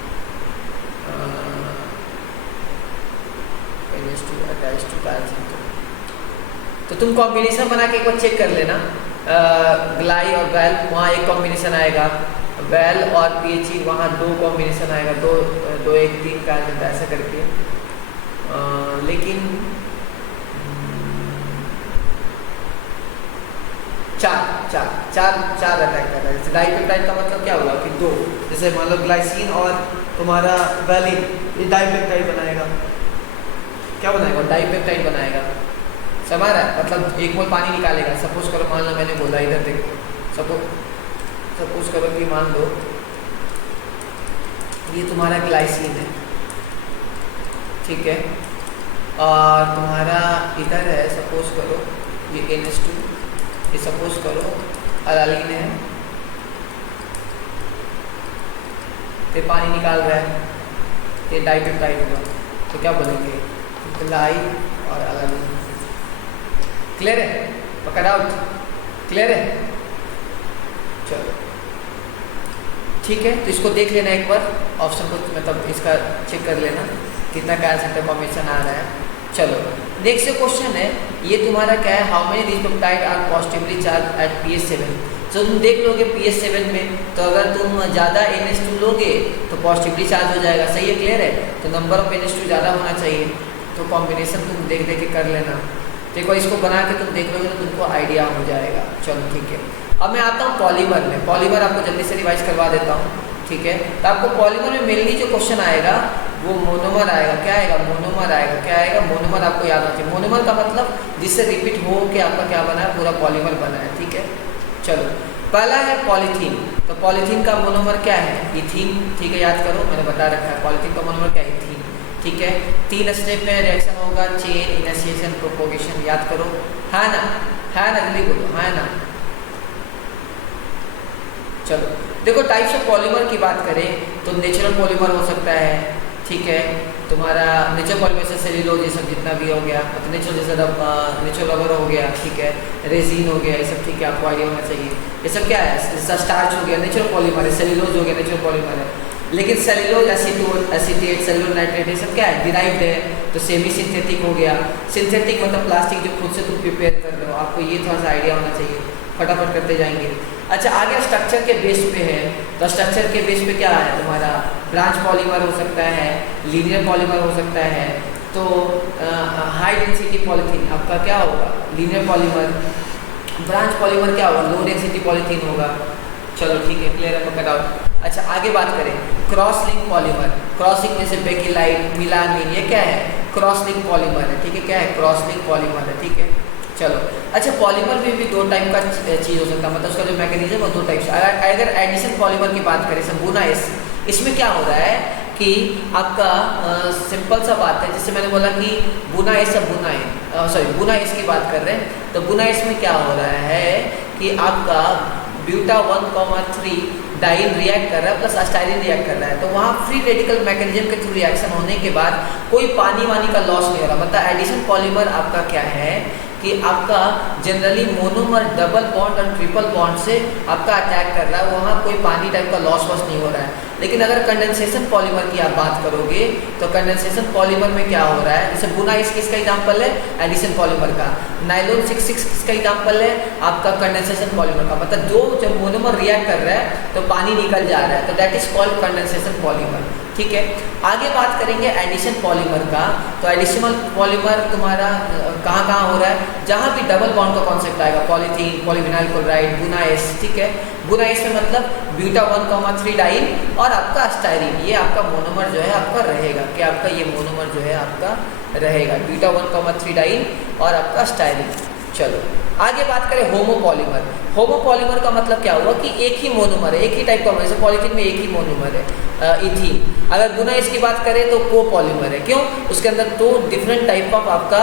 NH2 attach to chiral centre. तो तुम कॉम्बिनेशन बना के एक बार चेक कर लेना, ग्लाई और वैल वहाँ एक कॉम्बिनेशन आएगा, वैल और PHE वहाँ 2 कॉम्बिनेशन आएगा, 2 1 3 कायल सेंटर ऐसा करके, लेकिन 4 अटैक कर रहा है। जैसे डाइपेप्टाइड का मतलब क्या हुआ कि 2, जैसे मान लो ग्लाइसिन और तुम्हारा वैलिन, ये डाइपेप्टाइड बनाएगा, क्या बनाएगा, डाइपेप्टाइड बनाएगा, समझ रहा है, मतलब 1 मोल पानी निकालेगा। सपोज करो, मान लो मैंने बोला, इधर देखो, सपोज करो कि मान लो ये तुम्हारा ग्लाइसिन है, ठीक है, और तुम्हारा इधर है, सपोज करो ये NH2, ये सपोज करो अलानीन है, ये पानी निकाल रहा है, ये डाइपेप्टाइड होगा, तो क्या बोलेंगे, ग्लाई और अलानीन। क्लियर है, पक्का डाउट, क्लियर है, चलो ठीक है। तो इसको देख लेना एक बार, ऑप्शन को मतलब इसका चेक कर लेना कितना कायल सेंटर कॉम्बिनेशन आ रहा है। चलो नेक्स्ट क्वेश्चन है, ये तुम्हारा क्या है, how many these peptide are positively charge at pH7। तो तुम देख लोगे pH7 में, तो अगर तुम ज़्यादा NH2 लोगे तो पॉजिटिवली चार्ज हो जाएगा, सही है, क्लियर है। तो नंबर ऑफ NH2 ज़्यादा होना चाहिए, तो कॉम्बिनेशन तुम देख के कर लेना। तो एक बार इसको बना के तुम देख लोगे तो तुमको आइडिया हो जाएगा। चलो ठीक है, अब मैं आता हूँ पॉलीमर में। पॉलीमर आपको जल्दी से रिवाइज करवा देता हूँ, ठीक है। तो आपको पॉलीमर में मेनली जो क्वेश्चन आएगा वो मोनोमर आएगा। क्या आएगा, मोनोमर आएगा। क्या आएगा, मोनोमर। आपको याद होना चाहिए मोनोमर का मतलब जिससे रिपीट हो के आपका क्या बना है, पूरा पॉलीमर बना है, ठीक है। चलो पहला है पॉलीथीन। तो पॉलीथीन का मोनोमर क्या है, इथीन, ठीक है, याद करो, मैंने बता रखा है पॉलीथीन का मोनोमर क्या है, इथीन, ठीक है। 3 स्टेप में रिएक्शन होगा, चेन, इनिशिएशन, प्रोपोगेशन, याद करो, है ना, है ना, जल्दी बोलो, है ना। चलो देखो टाइप्स ऑफ पॉलीमर की बात करें तो नेचुरल पॉलीमर हो सकता है, ठीक है। तुम्हारा नेचुरल पॉलीमर से सेल्यूलोज ये सब जितना भी हो गया, मतलब नेचुरल जैसे नेचुरल रबर हो गया, ठीक है, रेजिन हो गया, ये सब, ठीक है, आपको आइडिया होना चाहिए। ये सब क्या है, जैसा स्टार्च हो गया नेचुरल पॉलीमर है, सेल्यूलोज हो गया नेचुरल पॉलीमर है। लेकिन cellulose, acetone, acetate, cellulose nitrate, ये सब क्या है, डिराइव्ड है। तो सेमी सिंथेटिक हो गया। सिंथेटिक मतलब प्लास्टिक जो खुद से तुम प्रिपेयर कर रहे हो, आपको ये थोड़ा सा आइडिया होना चाहिए, फटाफट करते जाएंगे। अच्छा आगे स्ट्रक्चर के बेस पे है, तो स्ट्रक्चर के बेस पे क्या है तुम्हारा, ब्रांच पॉलीमर हो सकता है, लीनियर पॉलीमर हो सकता है, तो हाई डेंसिटी पॉलीथीन आपका क्या होगा, लीनियर पॉलीमर, ब्रांच पॉलीमर क्या होगा, लो डेंसिटी पॉलीथीन होगा। चलो ठीक है, क्लियर है, पकड़ आओ। अच्छा आगे बात करें cross link polymer, cross link में से बेकिलाइट, मिलामीन, ये क्या है, क्रॉस लिंक पॉलीमर है, ठीक है, क्या है, क्रॉस लिंक पॉलीमर है, ठीक है। चलो अच्छा पॉलीमर में भी दो टाइप का चीज़ हो सकता है, मतलब उसका जो मैकेनिज्म है दो टाइप से। अगर एडिशन पॉलीमर की बात करें, बुना इसमें क्या हो रहा है कि आपका सिंपल सा बात है, जैसे मैंने बोला कि बुना एस की बात कर रहे हैं, तो बुना एस में क्या हो रहा है कि आपका ब्यूटा 1,3 डाइन रिएक्ट कर रहा है प्लस अस्टाइरिन रिएक्ट कर रहा है, तो वहाँ फ्री रेडिकल मैकेनिज्म के थ्रू रिएक्शन होने के बाद कोई पानी वानी का लॉस नहीं हो रहा। मतलब एडिशन पॉलीमर आपका क्या है कि आपका जनरली मोनोमर डबल बॉन्ड और ट्रिपल बॉन्ड से आपका अटैक कर रहा है, वहाँ कोई पानी टाइप का लॉस वॉस नहीं हो रहा है। लेकिन अगर कंडेंसेशन पॉलीमर की आप बात करोगे तो कंडेंसेशन पॉलीमर में क्या हो रहा है, जैसे बुना किसका एग्जांपल है, एडिशन पॉलीमर का, नाइलॉन 66 किसका एग्जांपल है, आपका कंडेंसेशन पॉलीमर का। मतलब दो जब मोनोमर रिएक्ट कर रहा है तो पानी निकल जा रहा है, तो that is called condensation polymer, ठीक है। आगे बात करेंगे एडिशन पॉलीमर का, तो एडिशनल पॉलीमर तुम्हारा कहाँ कहाँ हो रहा है, जहाँ भी डबल बॉन्ड का कॉन्सेप्ट आएगा, पॉलीथीन, पॉलीविनाइल क्लोराइड, बुना एस, ठीक है। बुना एस में मतलब ब्यूटा 1,3 डाइन और आपका अस्टाइरिन, ये आपका मोनोमर जो है आपका रहेगा, कि आपका ये मोनोमर जो है आपका रहेगा, ब्यूटा 1,3 डाइन और आपका अस्टाइरिन। चलो आगे बात करें होमोपॉलीमर। होमोपॉलीमर का मतलब क्या हुआ कि एक ही मोनोमर है, एक ही टाइप का, जैसे पॉलीथीन में एक ही मोनोमर है इथीन। अगर बुना इसकी बात करें तो कोपॉलीमर है, क्यों, उसके अंदर दो डिफरेंट टाइप ऑफ आपका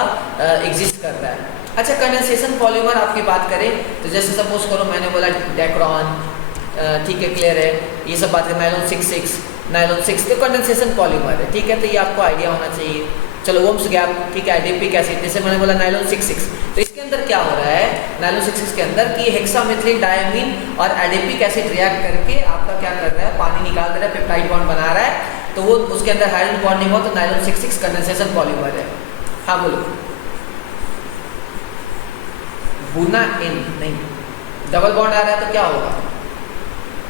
एग्जिस्ट कर रहा है। अच्छा कंडेंसेशन पॉलीमर आपकी बात करें तो जैसे सपोज करो मैंने बोला डेक्रॉन, ठीक है, क्लियर है, ये सब बात करें, नायलॉन 6 तो कंडेंसेशन पॉलीमर है, ठीक है, तो ये आपको आइडिया होना चाहिए। चलो ओम्स गैप, ठीक है, एडिपिक एसिड, जैसे मैंने बोला नायलॉन 66, तो इसके अंदर क्या हो रहा है नायलॉन 66 के अंदर कि हेक्सामेथिलीन डायमीन और एडिपिक एसिड रिएक्ट करके आपका क्या कर रहा है, पानी निकाल दे रहा है, पेप्टाइड बॉन्ड बना रहा है, तो वो उसके अंदर हाइड्रोजन बॉन्डिंग हो, तो नायलॉन 66 कंडेंसेशन पॉलीमर है। हाँ बोलो, बुना इन नहीं, डबल बॉन्ड आ रहा है तो क्या होगा,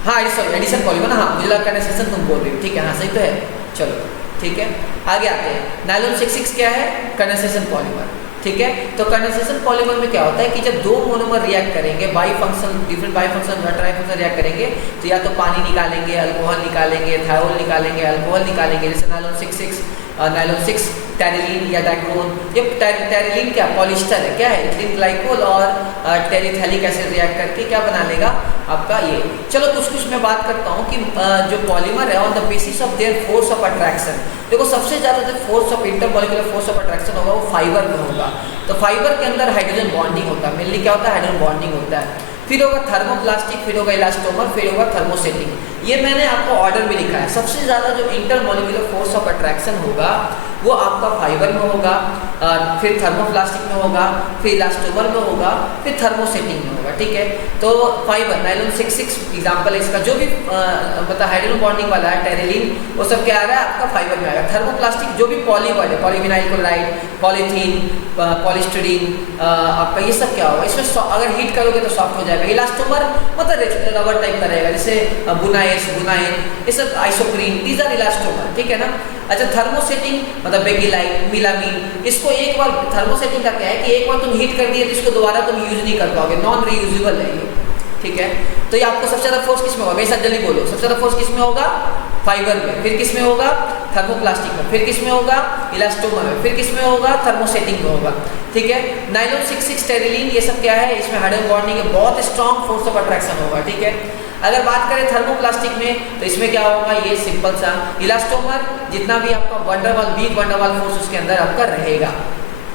हाँ सॉरी एडिशन पॉलीमर, हाँ मुझे लगा कंडेंसेशन तुम बोल रही हो, ठीक है, हाँ सही तो है। चलो ठीक है, आगे आते हैं, नायलॉन 66 क्या है, कंडेंसेशन पॉलीमर, ठीक है। तो कंडेंसेशन पॉलीमर में क्या होता है कि जब दो मोनोमर रिएक्ट करेंगे, by function, different by function, try function react करेंगे, तो या तो पानी निकालेंगे, अल्कोहल निकालेंगे, थायोल निकालेंगे, अल्कोहल निकालेंगे, जैसे नायलॉन 66, नायलॉन 6 टेरिलीन या डाइक्रोन। ये टेरिलीन क्या, पॉलिस्टर है, क्या है, इथिलीन ग्लाइकोल और टेरिथैलिक एसिड रिएक्ट करके क्या बना लेगा आपका ये। चलो कुछ मैं बात करता हूँ कि जो पॉलीमर है on the basis of their force of attraction, देखो सबसे ज़्यादा जो force of intermolecular force of attraction होगा वो फाइबर में होगा। तो फाइबर के अंदर हाइड्रोजन बॉन्डिंग होता है, मेनली क्या होता है, हाइड्रोजन बॉन्डिंग होता है। फिर होगा थर्मोप्लास्टिक, फिर होगा इलास्टोमर, फिर होगा थर्मोसेटिंग। ये मैंने आपको ऑर्डर में लिखा है। सबसे ज़्यादा जो इंटरमॉलिक्यूलर फोर्स ऑफ अट्रैक्शन होगा वो आपका फाइबर में होगा, फिर थर्मोप्लास्टिक में होगा, फिर इलास्टोमर में होगा, फिर थर्मोसेटिंग में होगा, ठीक है। तो फाइबर नायलॉन 66 एग्जाम्पल है इसका, जो भी मतलब हाइड्रोजन बॉन्डिंग वाला है, टेरिलीन, वो सब क्या आ रहा है आपका फाइबर में आएगा। थर्मोप्लास्टिक जो भी पॉलीमर है, पॉलीविनाइल क्लोराइड, पॉलीथीन, पॉलिस्टरीन, आपका ये सब क्या होगा, इसमें अगर हीट करोगे तो सॉफ्ट हो जाएगा। इलास्टोमर मतलब रबर टाइप का रहेगा, जैसे बुनाइस, बुनाइन, ये सब आइसोप्रीन, दीज आर इलास्टोमर, ठीक है ना। अच्छा थर्मोसेटिंग मतलब बेकिलाइट, मिलामीन, इसको एक बार थर्मोसेटिंग का क्या है कि एक बार तुम हीट कर दिए तो इसको दोबारा तुम यूज नहीं कर पाओगे, नॉन रीयूजेबल है ये, ठीक है। तो ये आपको सबसे ज़्यादा फोर्स किस में होगा, मेरे साथ जल्दी बोलो, सबसे ज़्यादा फोर्स किस में होगा, फाइबर में, फिर किस में होगा, थर्मोप्लास्टिक में, फिर किस में होगा, इलास्टोमर में, फिर किस में होगा, थर्मोसेटिंग में होगा, ठीक है। नायलॉन 66 टेरिलीन, ये सब क्या है, इसमें हाइड्रोजन बॉन्डिंग है, बहुत स्ट्रॉन्ग फोर्स ऑफ अट्रैक्शन होगा, ठीक है। अगर बात करें थर्मोप्लास्टिक में तो इसमें क्या होगा, ये सिंपल सा इलास्टोमर, जितना भी आपका वंडरवाल, वीक वंडरवाल फोर्स उसके अंदर आपका रहेगा।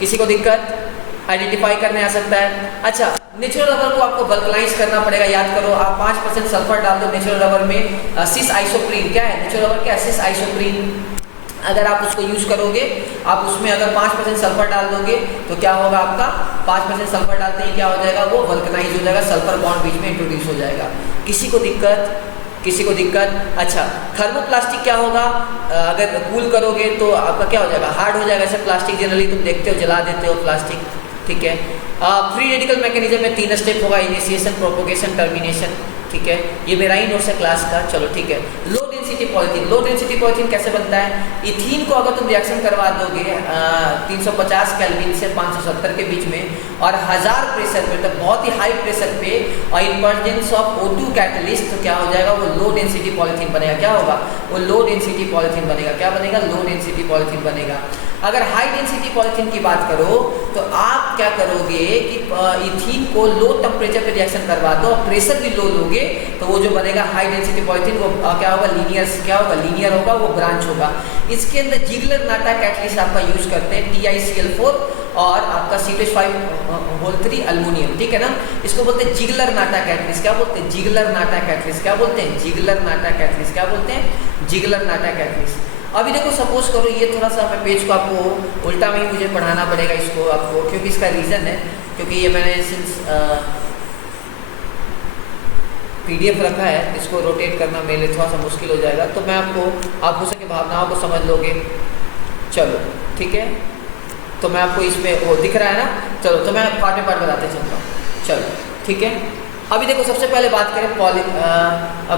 किसी को दिक्कत आइडेंटिफाई करने आ सकता है। अच्छा नेचुरल रबर को आपको वल्कनाइज करना पड़ेगा, याद करो आप 5% सल्फर डाल दो नेचुरल रबर में, सिस आइसोप्रीन क्या है, नेचुरल रबर क्या है, सिस आइसोप्रीन, अगर आप उसको यूज करोगे, आप उसमें अगर 5% सल्फर डाल दोगे तो क्या होगा आपका, 5% सल्फर डालते ही क्या हो जाएगा, वो वल्कनाइज हो जाएगा, सल्फर बॉन्ड बीच में इंट्रोड्यूस हो जाएगा। किसी को दिक्कत, किसी को दिक्कत। अच्छा थर्मोप्लास्टिक क्या होगा, अगर कूल करोगे तो आपका क्या हो जाएगा, हार्ड हो जाएगा। ऐसे प्लास्टिक जनरली तुम देखते हो जला देते हो प्लास्टिक, ठीक है। फ्री रेडिकल मैकेनिज्म में 3 स्टेप होगा, इनिशिएशन, प्रोपोगेशन, टर्मिनेशन, ठीक है। ये मेरा ही नोट्स है क्लास का, चलो ठीक है। Low density polythene, low density polythene कैसे बनता है? इथीन को अगर तुम रिएक्शन करवा दोगे 350 केल्विन से 570 के बीच में और 1000 प्रेशर पे, तो बहुत ही हाई प्रेशर पे और in presence of O2 catalyst, तो क्या हो जाएगा? वो लो डेंसिटी पॉलीथीन बनेगा। क्या होगा? वो लो डेंसिटी पॉलीथीन बनेगा। क्या बनेगा? लो डेंसिटी पॉलीथीन बनेगा। अगर हाई डेंसिटी पॉलीथीन की बात करो तो आप क्या करोगे कि इथीन को लो टेम्परेचर पे रिएक्शन करवा दो, प्रेशर भी लो लोगे, तो वो जो बनेगा हाई डेंसिटी पॉलीथीन वो क्या होगा? लीनियर, क्या होगा? लीनियर होगा, वो ब्रांच होगा। इसके अंदर जिगलर नाटा कैटलिस्ट आपका यूज करते हैं, TiCl4 और आपका C2H5 अल्मोनियम, ठीक है ना। इसको बोलते हैं जिगलर नाटा कैटलिस्ट। क्या बोलते हैं? जिगलर नाटा कैटलिस्ट। क्या बोलते हैं? जिगलर नाटा कैटलिस्ट। क्या बोलते हैं? जिगलर नाटा कैटलिस्ट। अभी देखो सपोज करो ये थोड़ा सा मैं पेज को आपको उल्टा में ही मुझे पढ़ाना पड़ेगा इसको आपको, क्योंकि इसका रीज़न है, क्योंकि ये मैंने सिंस PDF रखा है, इसको रोटेट करना मेरे लिए थोड़ा सा मुश्किल हो जाएगा, तो मैं आप हो सके भावनाओं को समझ लोगे। चलो ठीक है, तो मैं आपको इसमें वो दिख रहा है ना, चलो तो मैं पार्ट में पार्ट बताते चलता हूँ। चलो ठीक है, अभी देखो सबसे पहले बात करें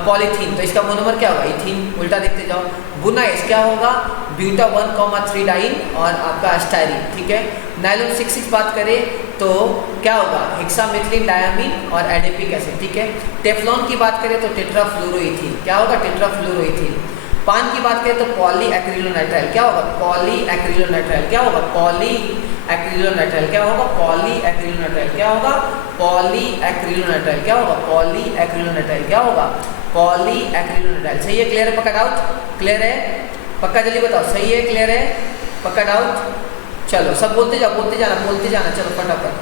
पॉलीथीन, तो इसका मोनोमर क्या होगा? इथीन। उल्टा देखते जाओ। बुनाइस क्या होगा? ब्यूटा 1,3 डाइन और आपका स्टाइरिन, ठीक है। नायलॉन 6,6 बात करें तो क्या होगा? हेक्सामेथिलीन डायमीन और एडेपिक एसिड, ठीक है। टेफ्लॉन की बात करें तो टेट्राफ्लोरोइथीन। क्या होगा? टेट्राफ्लोरोइथीन। पान की बात करें तो पॉली एक्रिलोनाइट्राइल। क्या होगा? Poly acrylonitrile. क्या होगा? Poly acrylonitrile. क्या होगा? Poly acrylonitrile. क्या होगा? Poly acrylonitrile. क्या होगा? Poly acrylonitrile. क्या होगा? Poly acrylonitrile. सही है? क्लियर है? पक्का डाउट? क्लियर है? पक्का जल्दी बताओ। सही है? क्लियर है? पक्का डाउट? चलो सब बोलते जाओ, बोलते जाना, चलो फटाफट।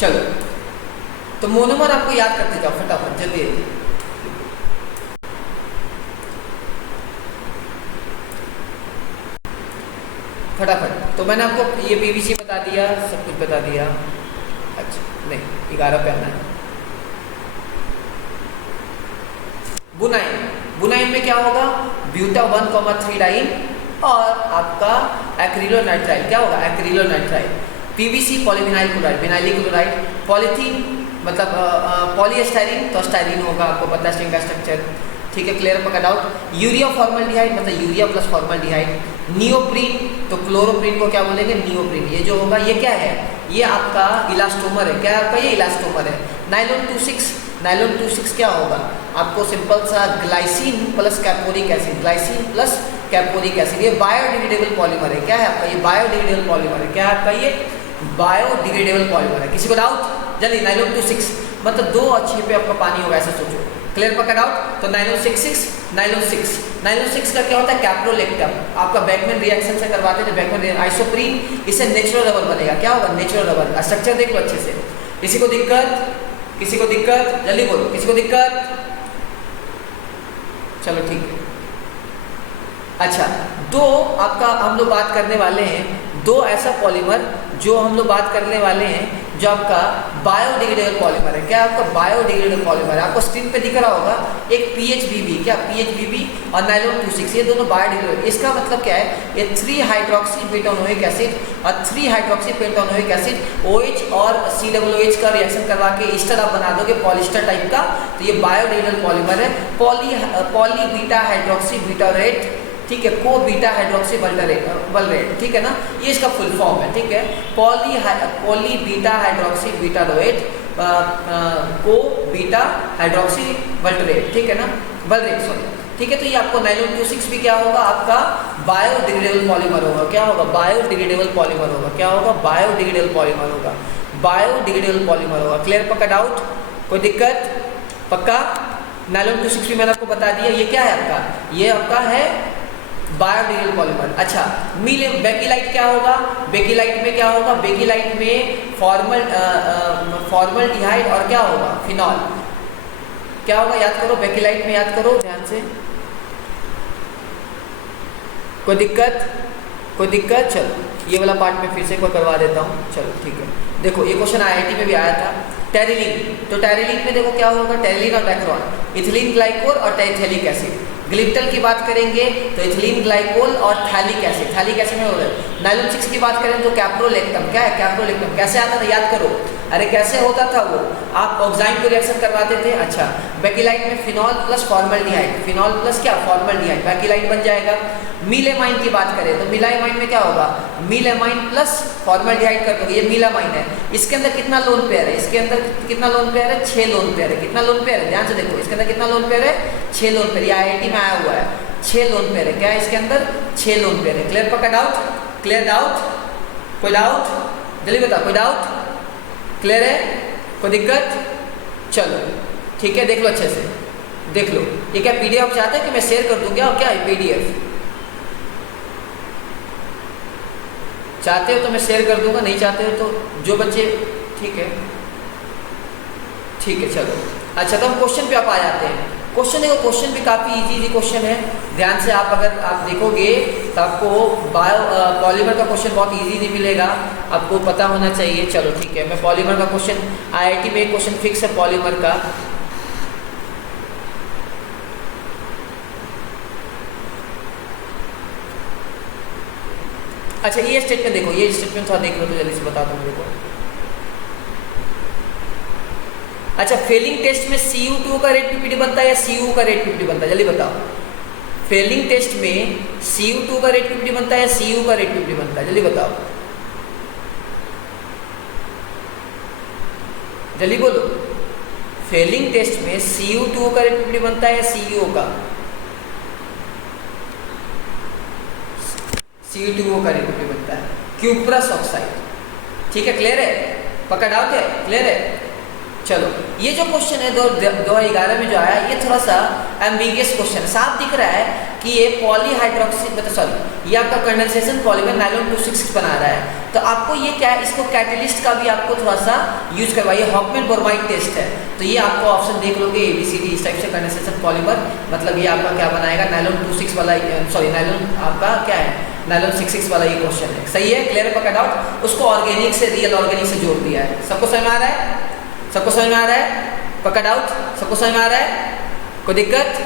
चलो तो मोनोमर आपको याद करते जाओ फटाफट, जल्दी जल्दी। फटाफट। तो मैंने आपको ये PVC बता दिया, सब कुछ बता दिया। अच्छा नहीं, 11 पे आना है। बुनाइन, बुनाइन में क्या होगा? ब्यूटा 1,3 डाइन और आपका एक्रिलोनाइट्राइल। क्या होगा? Acrylonitrile. PVC polyvinyl chloride, vinyl chloride. Polythene मतलब पॉलीस्टाइरिन, तो स्टाइरिन होगा, आपको पता है स्ट्रिंग का स्ट्रक्चर, ठीक है। क्लियर? पक्का डाउट? यूरिया फॉर्मल्डिहाइड मतलब यूरिया प्लस फॉर्मल्डिहाइड। नियोप्रीन, तो क्लोरोप्रीन को क्या बोलेंगे? नियोप्रीन। ये जो होगा ये क्या है? ये आपका इलास्टोमर है। क्या है आपका? ये इलास्टोमर है। नायलॉन 2,6, नायलॉन 2,6 क्या होगा? आपको सिंपल सा glycine plus caproic acid, glycine plus caproic acid. ये बायोडिग्रेडेबल पॉलीमर है। क्या है आपका? ये बायोडिग्रेडेबल पॉलीमर है। क्या है आपका? ये बायोडिग्रेडेबल पॉलीमर है। किसी को डाउट? जल्दी। नायलॉन 2,6 मतलब 2 अच्छे पे आपका पानी होगा, ऐसा सोचो। क्लियर? पक्का डाउट? तो नायलॉन 6,6, नायलॉन 6, नायलॉन 6 का क्या होता है? कैप्रोलेक्टम। आपका बैकमैन रिएक्शन से करवाते थे, बैकमैन आइसोप्रीन, इससे नेचुरल रबर बनेगा। क्या होगा? Natural rubber. स्ट्रक्चर देख लो अच्छे से। किसी को दिक्कत? किसी को दिक्कत? जल्दी बोलो, किसी को दिक्कत? चलो ठीक है। अच्छा, दो आपका हम लोग बात करने वाले हैं, दो ऐसा पॉलीमर जो हम लोग बात करने वाले हैं जो आपका बायोडिग्रेडेबल पॉलीमर है। क्या आपका? बायोडिग्रेडेबल पॉलीमर है। आपको स्क्रीन पे दिख रहा होगा एक PHBB, क्या PHBB और नायलॉन 2,6, ये दोनों बायोडिग्रेडेबल। इसका मतलब क्या है? ये 3 हाइड्रोक्सी बेटानोइक एसिड और 3 हाइड्रोक्सी पेंटानोइक एसिड OH और COOH का रिएक्शन करवा के ईस्टर आप बना दोगे पॉलिस्टर टाइप का, तो ये बायोडिग्रेडेबल पॉलीमर है। पॉली बीटा हाइड्रोक्सी ब्यूटारेट, ठीक है, को बीटा हाइड्रोक्सी वल्रेट, ठीक है ना, ये इसका फुल फॉर्म है, ठीक है। पॉली बीटा हाइड्रोक्सी ब्यूटारोएट को बीटा हाइड्रोक्सी वल्टरेट, ठीक है ना, वल्रेट सॉरी, ठीक है। तो ये आपको नायलॉन 2,6 भी क्या होगा? आपका बायोडिग्रेडेबल पॉलीमर होगा। क्या होगा? बायोडिग्रेडेबल पॉलीमर होगा। क्या होगा? बायोडिग्रेडेबल पॉलीमर होगा। बायोडिग्रेडेबल पॉलीमर होगा। क्लियर? पक्का डाउट? कोई दिक्कत? पक्का? नायलॉन 2,6 भी मैंने आपको बता दिया। ये क्या है आपका? ये आपका है बायोडिग्रेडेबल पॉलीमर। अच्छा, बेकिलाइट क्या होगा? बेकिलाइट में क्या होगा? बेकिलाइट में फॉर्मल्डिहाइड और क्या होगा? फिनॉल। क्या होगा? याद करो, बेकिलाइट में याद करो ध्यान से। कोई दिक्कत? कोई दिक्कत? चलो ये वाला पार्ट में फिर से कोई करवा देता हूँ। चलो ठीक है। देखो ये क्वेश्चन IIT में भी आया था। टेरिलीन, तो टेरिलीन में देखो क्या होगा? टेरिलीन और टैक्रोन, इथिलीन ग्लाइकोल और टेरिथेलिक एसिड। ग्लिप्टल की बात करेंगे तो इथिलीन ग्लाइकोल और थैलिक एसिड, थैलिक एसिड में हो रहा है। नाइलम 6 की बात करें तो कैप्रोलेक्टम, क्या है कैप्रोलेक्टम, कैसे आता था याद करो, अरे कैसे होता था वो, आप ऑक्साइन को रिएक्शन करवाते थे। अच्छा, बेकिलाइट में phenol plus formaldehyde, phenol plus क्या फॉर्मल्डिहाइड, बेकिलाइट बन जाएगा। मीलेमाइन की बात करें तो मीलामाइन में क्या होगा, मीलेमाइन प्लस फॉर्मल्डिहाइड कर दोगे, ये मीलामाइन है। इसके अंदर कितना लोन पेयर है, इसके अंदर कितना लोन पेयर है, 6 लोन पेयर है। कितना लोन पेयर है, ध्यान से देखो, इसके अंदर कितना लोन पेयर है, 6 लोन पेयर, ये IIT में आया हुआ है, 6 लोन पेयर है। क्या है इसके अंदर, 6 लोन पेयर है। क्लियर पक्का डाउट, क्लियर डाउट, कोई डाउट जल्दी बताओ, कोई डाउट, क्लियर है, कोई दिक्कत, चलो ठीक है, देख लो अच्छे से देख लो। ये क्या PDF चाहते हैं कि मैं शेयर कर दूं क्या, और क्या है PDF चाहते हो तो मैं शेयर कर दूंगा, नहीं चाहते हो तो जो बच्चे, ठीक है ठीक है चलो। अच्छा, तो हम क्वेश्चन पे आप आ जाते हैं। क्वेश्चन देखो, क्वेश्चन भी काफ़ी इजी क्वेश्चन है, ध्यान से आप अगर आप देखोगे तो आपको पॉलीमर का क्वेश्चन बहुत इजी मिलेगा, आपको पता होना चाहिए। चलो ठीक है, मैं पॉलीमर का क्वेश्चन, IIT में एक क्वेश्चन फिक्स है पॉलीमर का। अच्छा, ये स्टेटमेंट देखो, ये स्टेटमेंट थोड़ा देख लो तो जल्दी से बता दूँ मेरे को। अच्छा, फेलिंग टेस्ट में Cu2 का रेट PPT बनता है या Cu का रेट PPT बनता है, जल्दी बताओ। फेलिंग टेस्ट में Cu2 का रेट PPT बनता है या Cu का रेट PPT बनता है, जल्दी बताओ, जल्दी बोलो। फेलिंग टेस्ट में Cu2 का रेट PPT बनता है या Cu का, Cu2 का रेट PPT बनता है, क्यूप्रस ऑक्साइड। ठीक है, क्लियर है, पक्का डाउट है, क्लियर है। चलो, ये जो क्वेश्चन है 2011 में जो आया, ये थोड़ा सा एम्बिगियस क्वेश्चन है। साफ दिख रहा है कि ये पॉलीहाइड्रोक्सी मतलब सॉरी, ये आपका कंडेंसेशन पॉलीमर नायलॉन 266 बना रहा है। तो आपको ये क्या है, इसको कैटलिस्ट का भी आपको थोड़ा सा यूज करवाइए, हॉफमैन बोरमाइड टेस्ट है। तो ये आपको ऑप्शन देख लोगे ABCD, इस टाइप से कंडेंसेशन पॉलीमर, मतलब ये आपका क्या बनाएगा, नायलॉन 26 वाला, सॉरी नायलॉन आपका क्या है, नायलॉन 66 वाला ये क्वेश्चन है। सही है, क्लियर पक्का डाउट। उसको ऑर्गेनिक से, रियल ऑर्गेनिक से जोड़ दिया है। सबको समझ में आ रहा है, सबको समझ में आ रहा है, पक्का डाउट, सबको समझ में आ रहा है, कोई दिक्कत।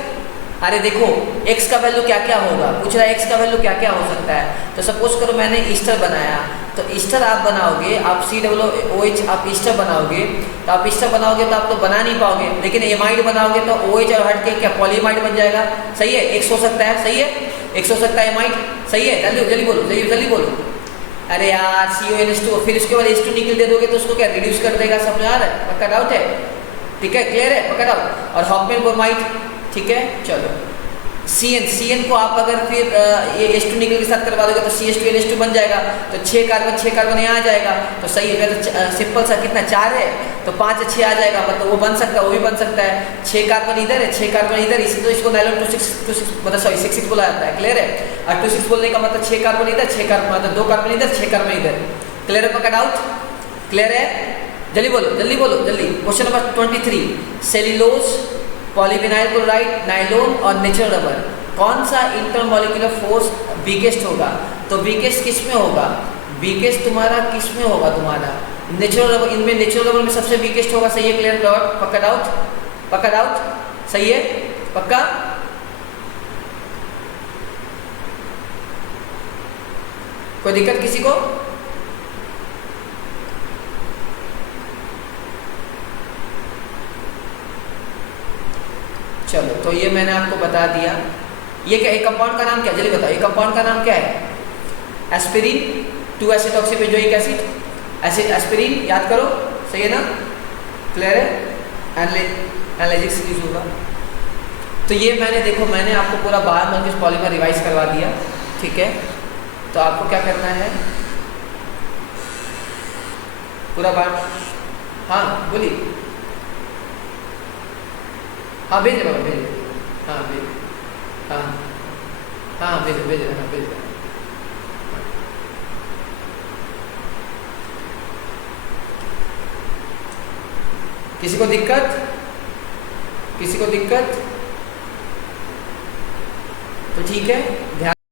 अरे देखो, x का वैल्यू क्या क्या होगा, पूछ रहा है x का वैल्यू क्या क्या हो सकता है। तो सपोज करो मैंने ईस्टर बनाया, तो ईस्टर आप बनाओगे, आप COOH आप ईस्टर बनाओगे, तो आप ईस्टर बनाओगे तो आप तो बना नहीं पाओगे, लेकिन एमाइड बनाओगे तो OH और हट के क्या पॉलीमाइड बन जाएगा। सही है, X हो सकता है, सही है, X हो सकता है एमाइड, सही है। जल्दी जल्दी बोलो, जल्दी बोलो। अरे यार CONH2, फिर उसके बाद H2 निकल दे दोगे तो उसको क्या रिड्यूस कर देगा, समझ आ रहा है, पक्का डाउट है, ठीक है, क्लियर है, पक्का डाउट। और हॉफमैन बोरमाइड, ठीक है। चलो, CN को आप अगर फिर ये H2 निकल के साथ करवा दोगे तो CH2NH2 बन जाएगा, तो 6 कार्बन यहाँ आ जाएगा, तो सही है। तो सिंपल सा कितना 4 है, तो 5 6 आ जाएगा, मतलब वो बन सकता है, वो भी बन सकता है। 6 कार्बन इधर है, 6 कार्बन इधर, इसी तो इसको नायलॉन 26 मतलब सॉरी 66 बोला जाता है, क्लियर है। और 26 बोलने का मतलब 6 कार्बन इधर, 6 कार्बन मतलब 2 कार्बन इधर, 6 कार्बन इधर, क्लियर है, पक्का डाउट, क्लियर है। जल्दी बोलो, जल्दी बोलो, जल्दी। Question number 23, cellulose, polyvinyl chloride, nylon और नेचुरल रबर, कौन सा इंटरमॉलिक्यूलर फोर्स वीकेस्ट होगा। तो वीकेस्ट किस में होगा, वीकेस्ट तुम्हारा किस में होगा, तुम्हारा नेचुरल रबर, इनमें नेचुरल रबर में सबसे वीकेस्ट होगा। सही है, क्लियर डाउट, पक्का डाउट, पक्का डाउट, सही है, पक्का। कोई दिक्कत किसी को, चलो, तो ये मैंने आपको बता दिया। ये क्या, एक कंपाउंड का नाम क्या, जल्दी बताओ, ये कंपाउंड का नाम क्या है, एस्पिरिन 2 एसिडॉक्सीबेंजोइक एसिड, एस्पिरिन, याद करो, सही है ना, क्लियर है, एनालिटिक्स यूज होगा। तो ये मैंने देखो, मैंने आपको पूरा बायोमॉलिक्यूल्स पॉलीमर रिवाइज करवा दिया, ठीक है। तो आपको क्या करना है, पूरा बायो, हाँ बोलिए, हाँ भेजे बाबा, भेजे, हाँ भेज, हाँ हाँ भेज, हाँ भेज। किसी को दिक्कत, किसी को दिक्कत, तो ठीक है, ध्यान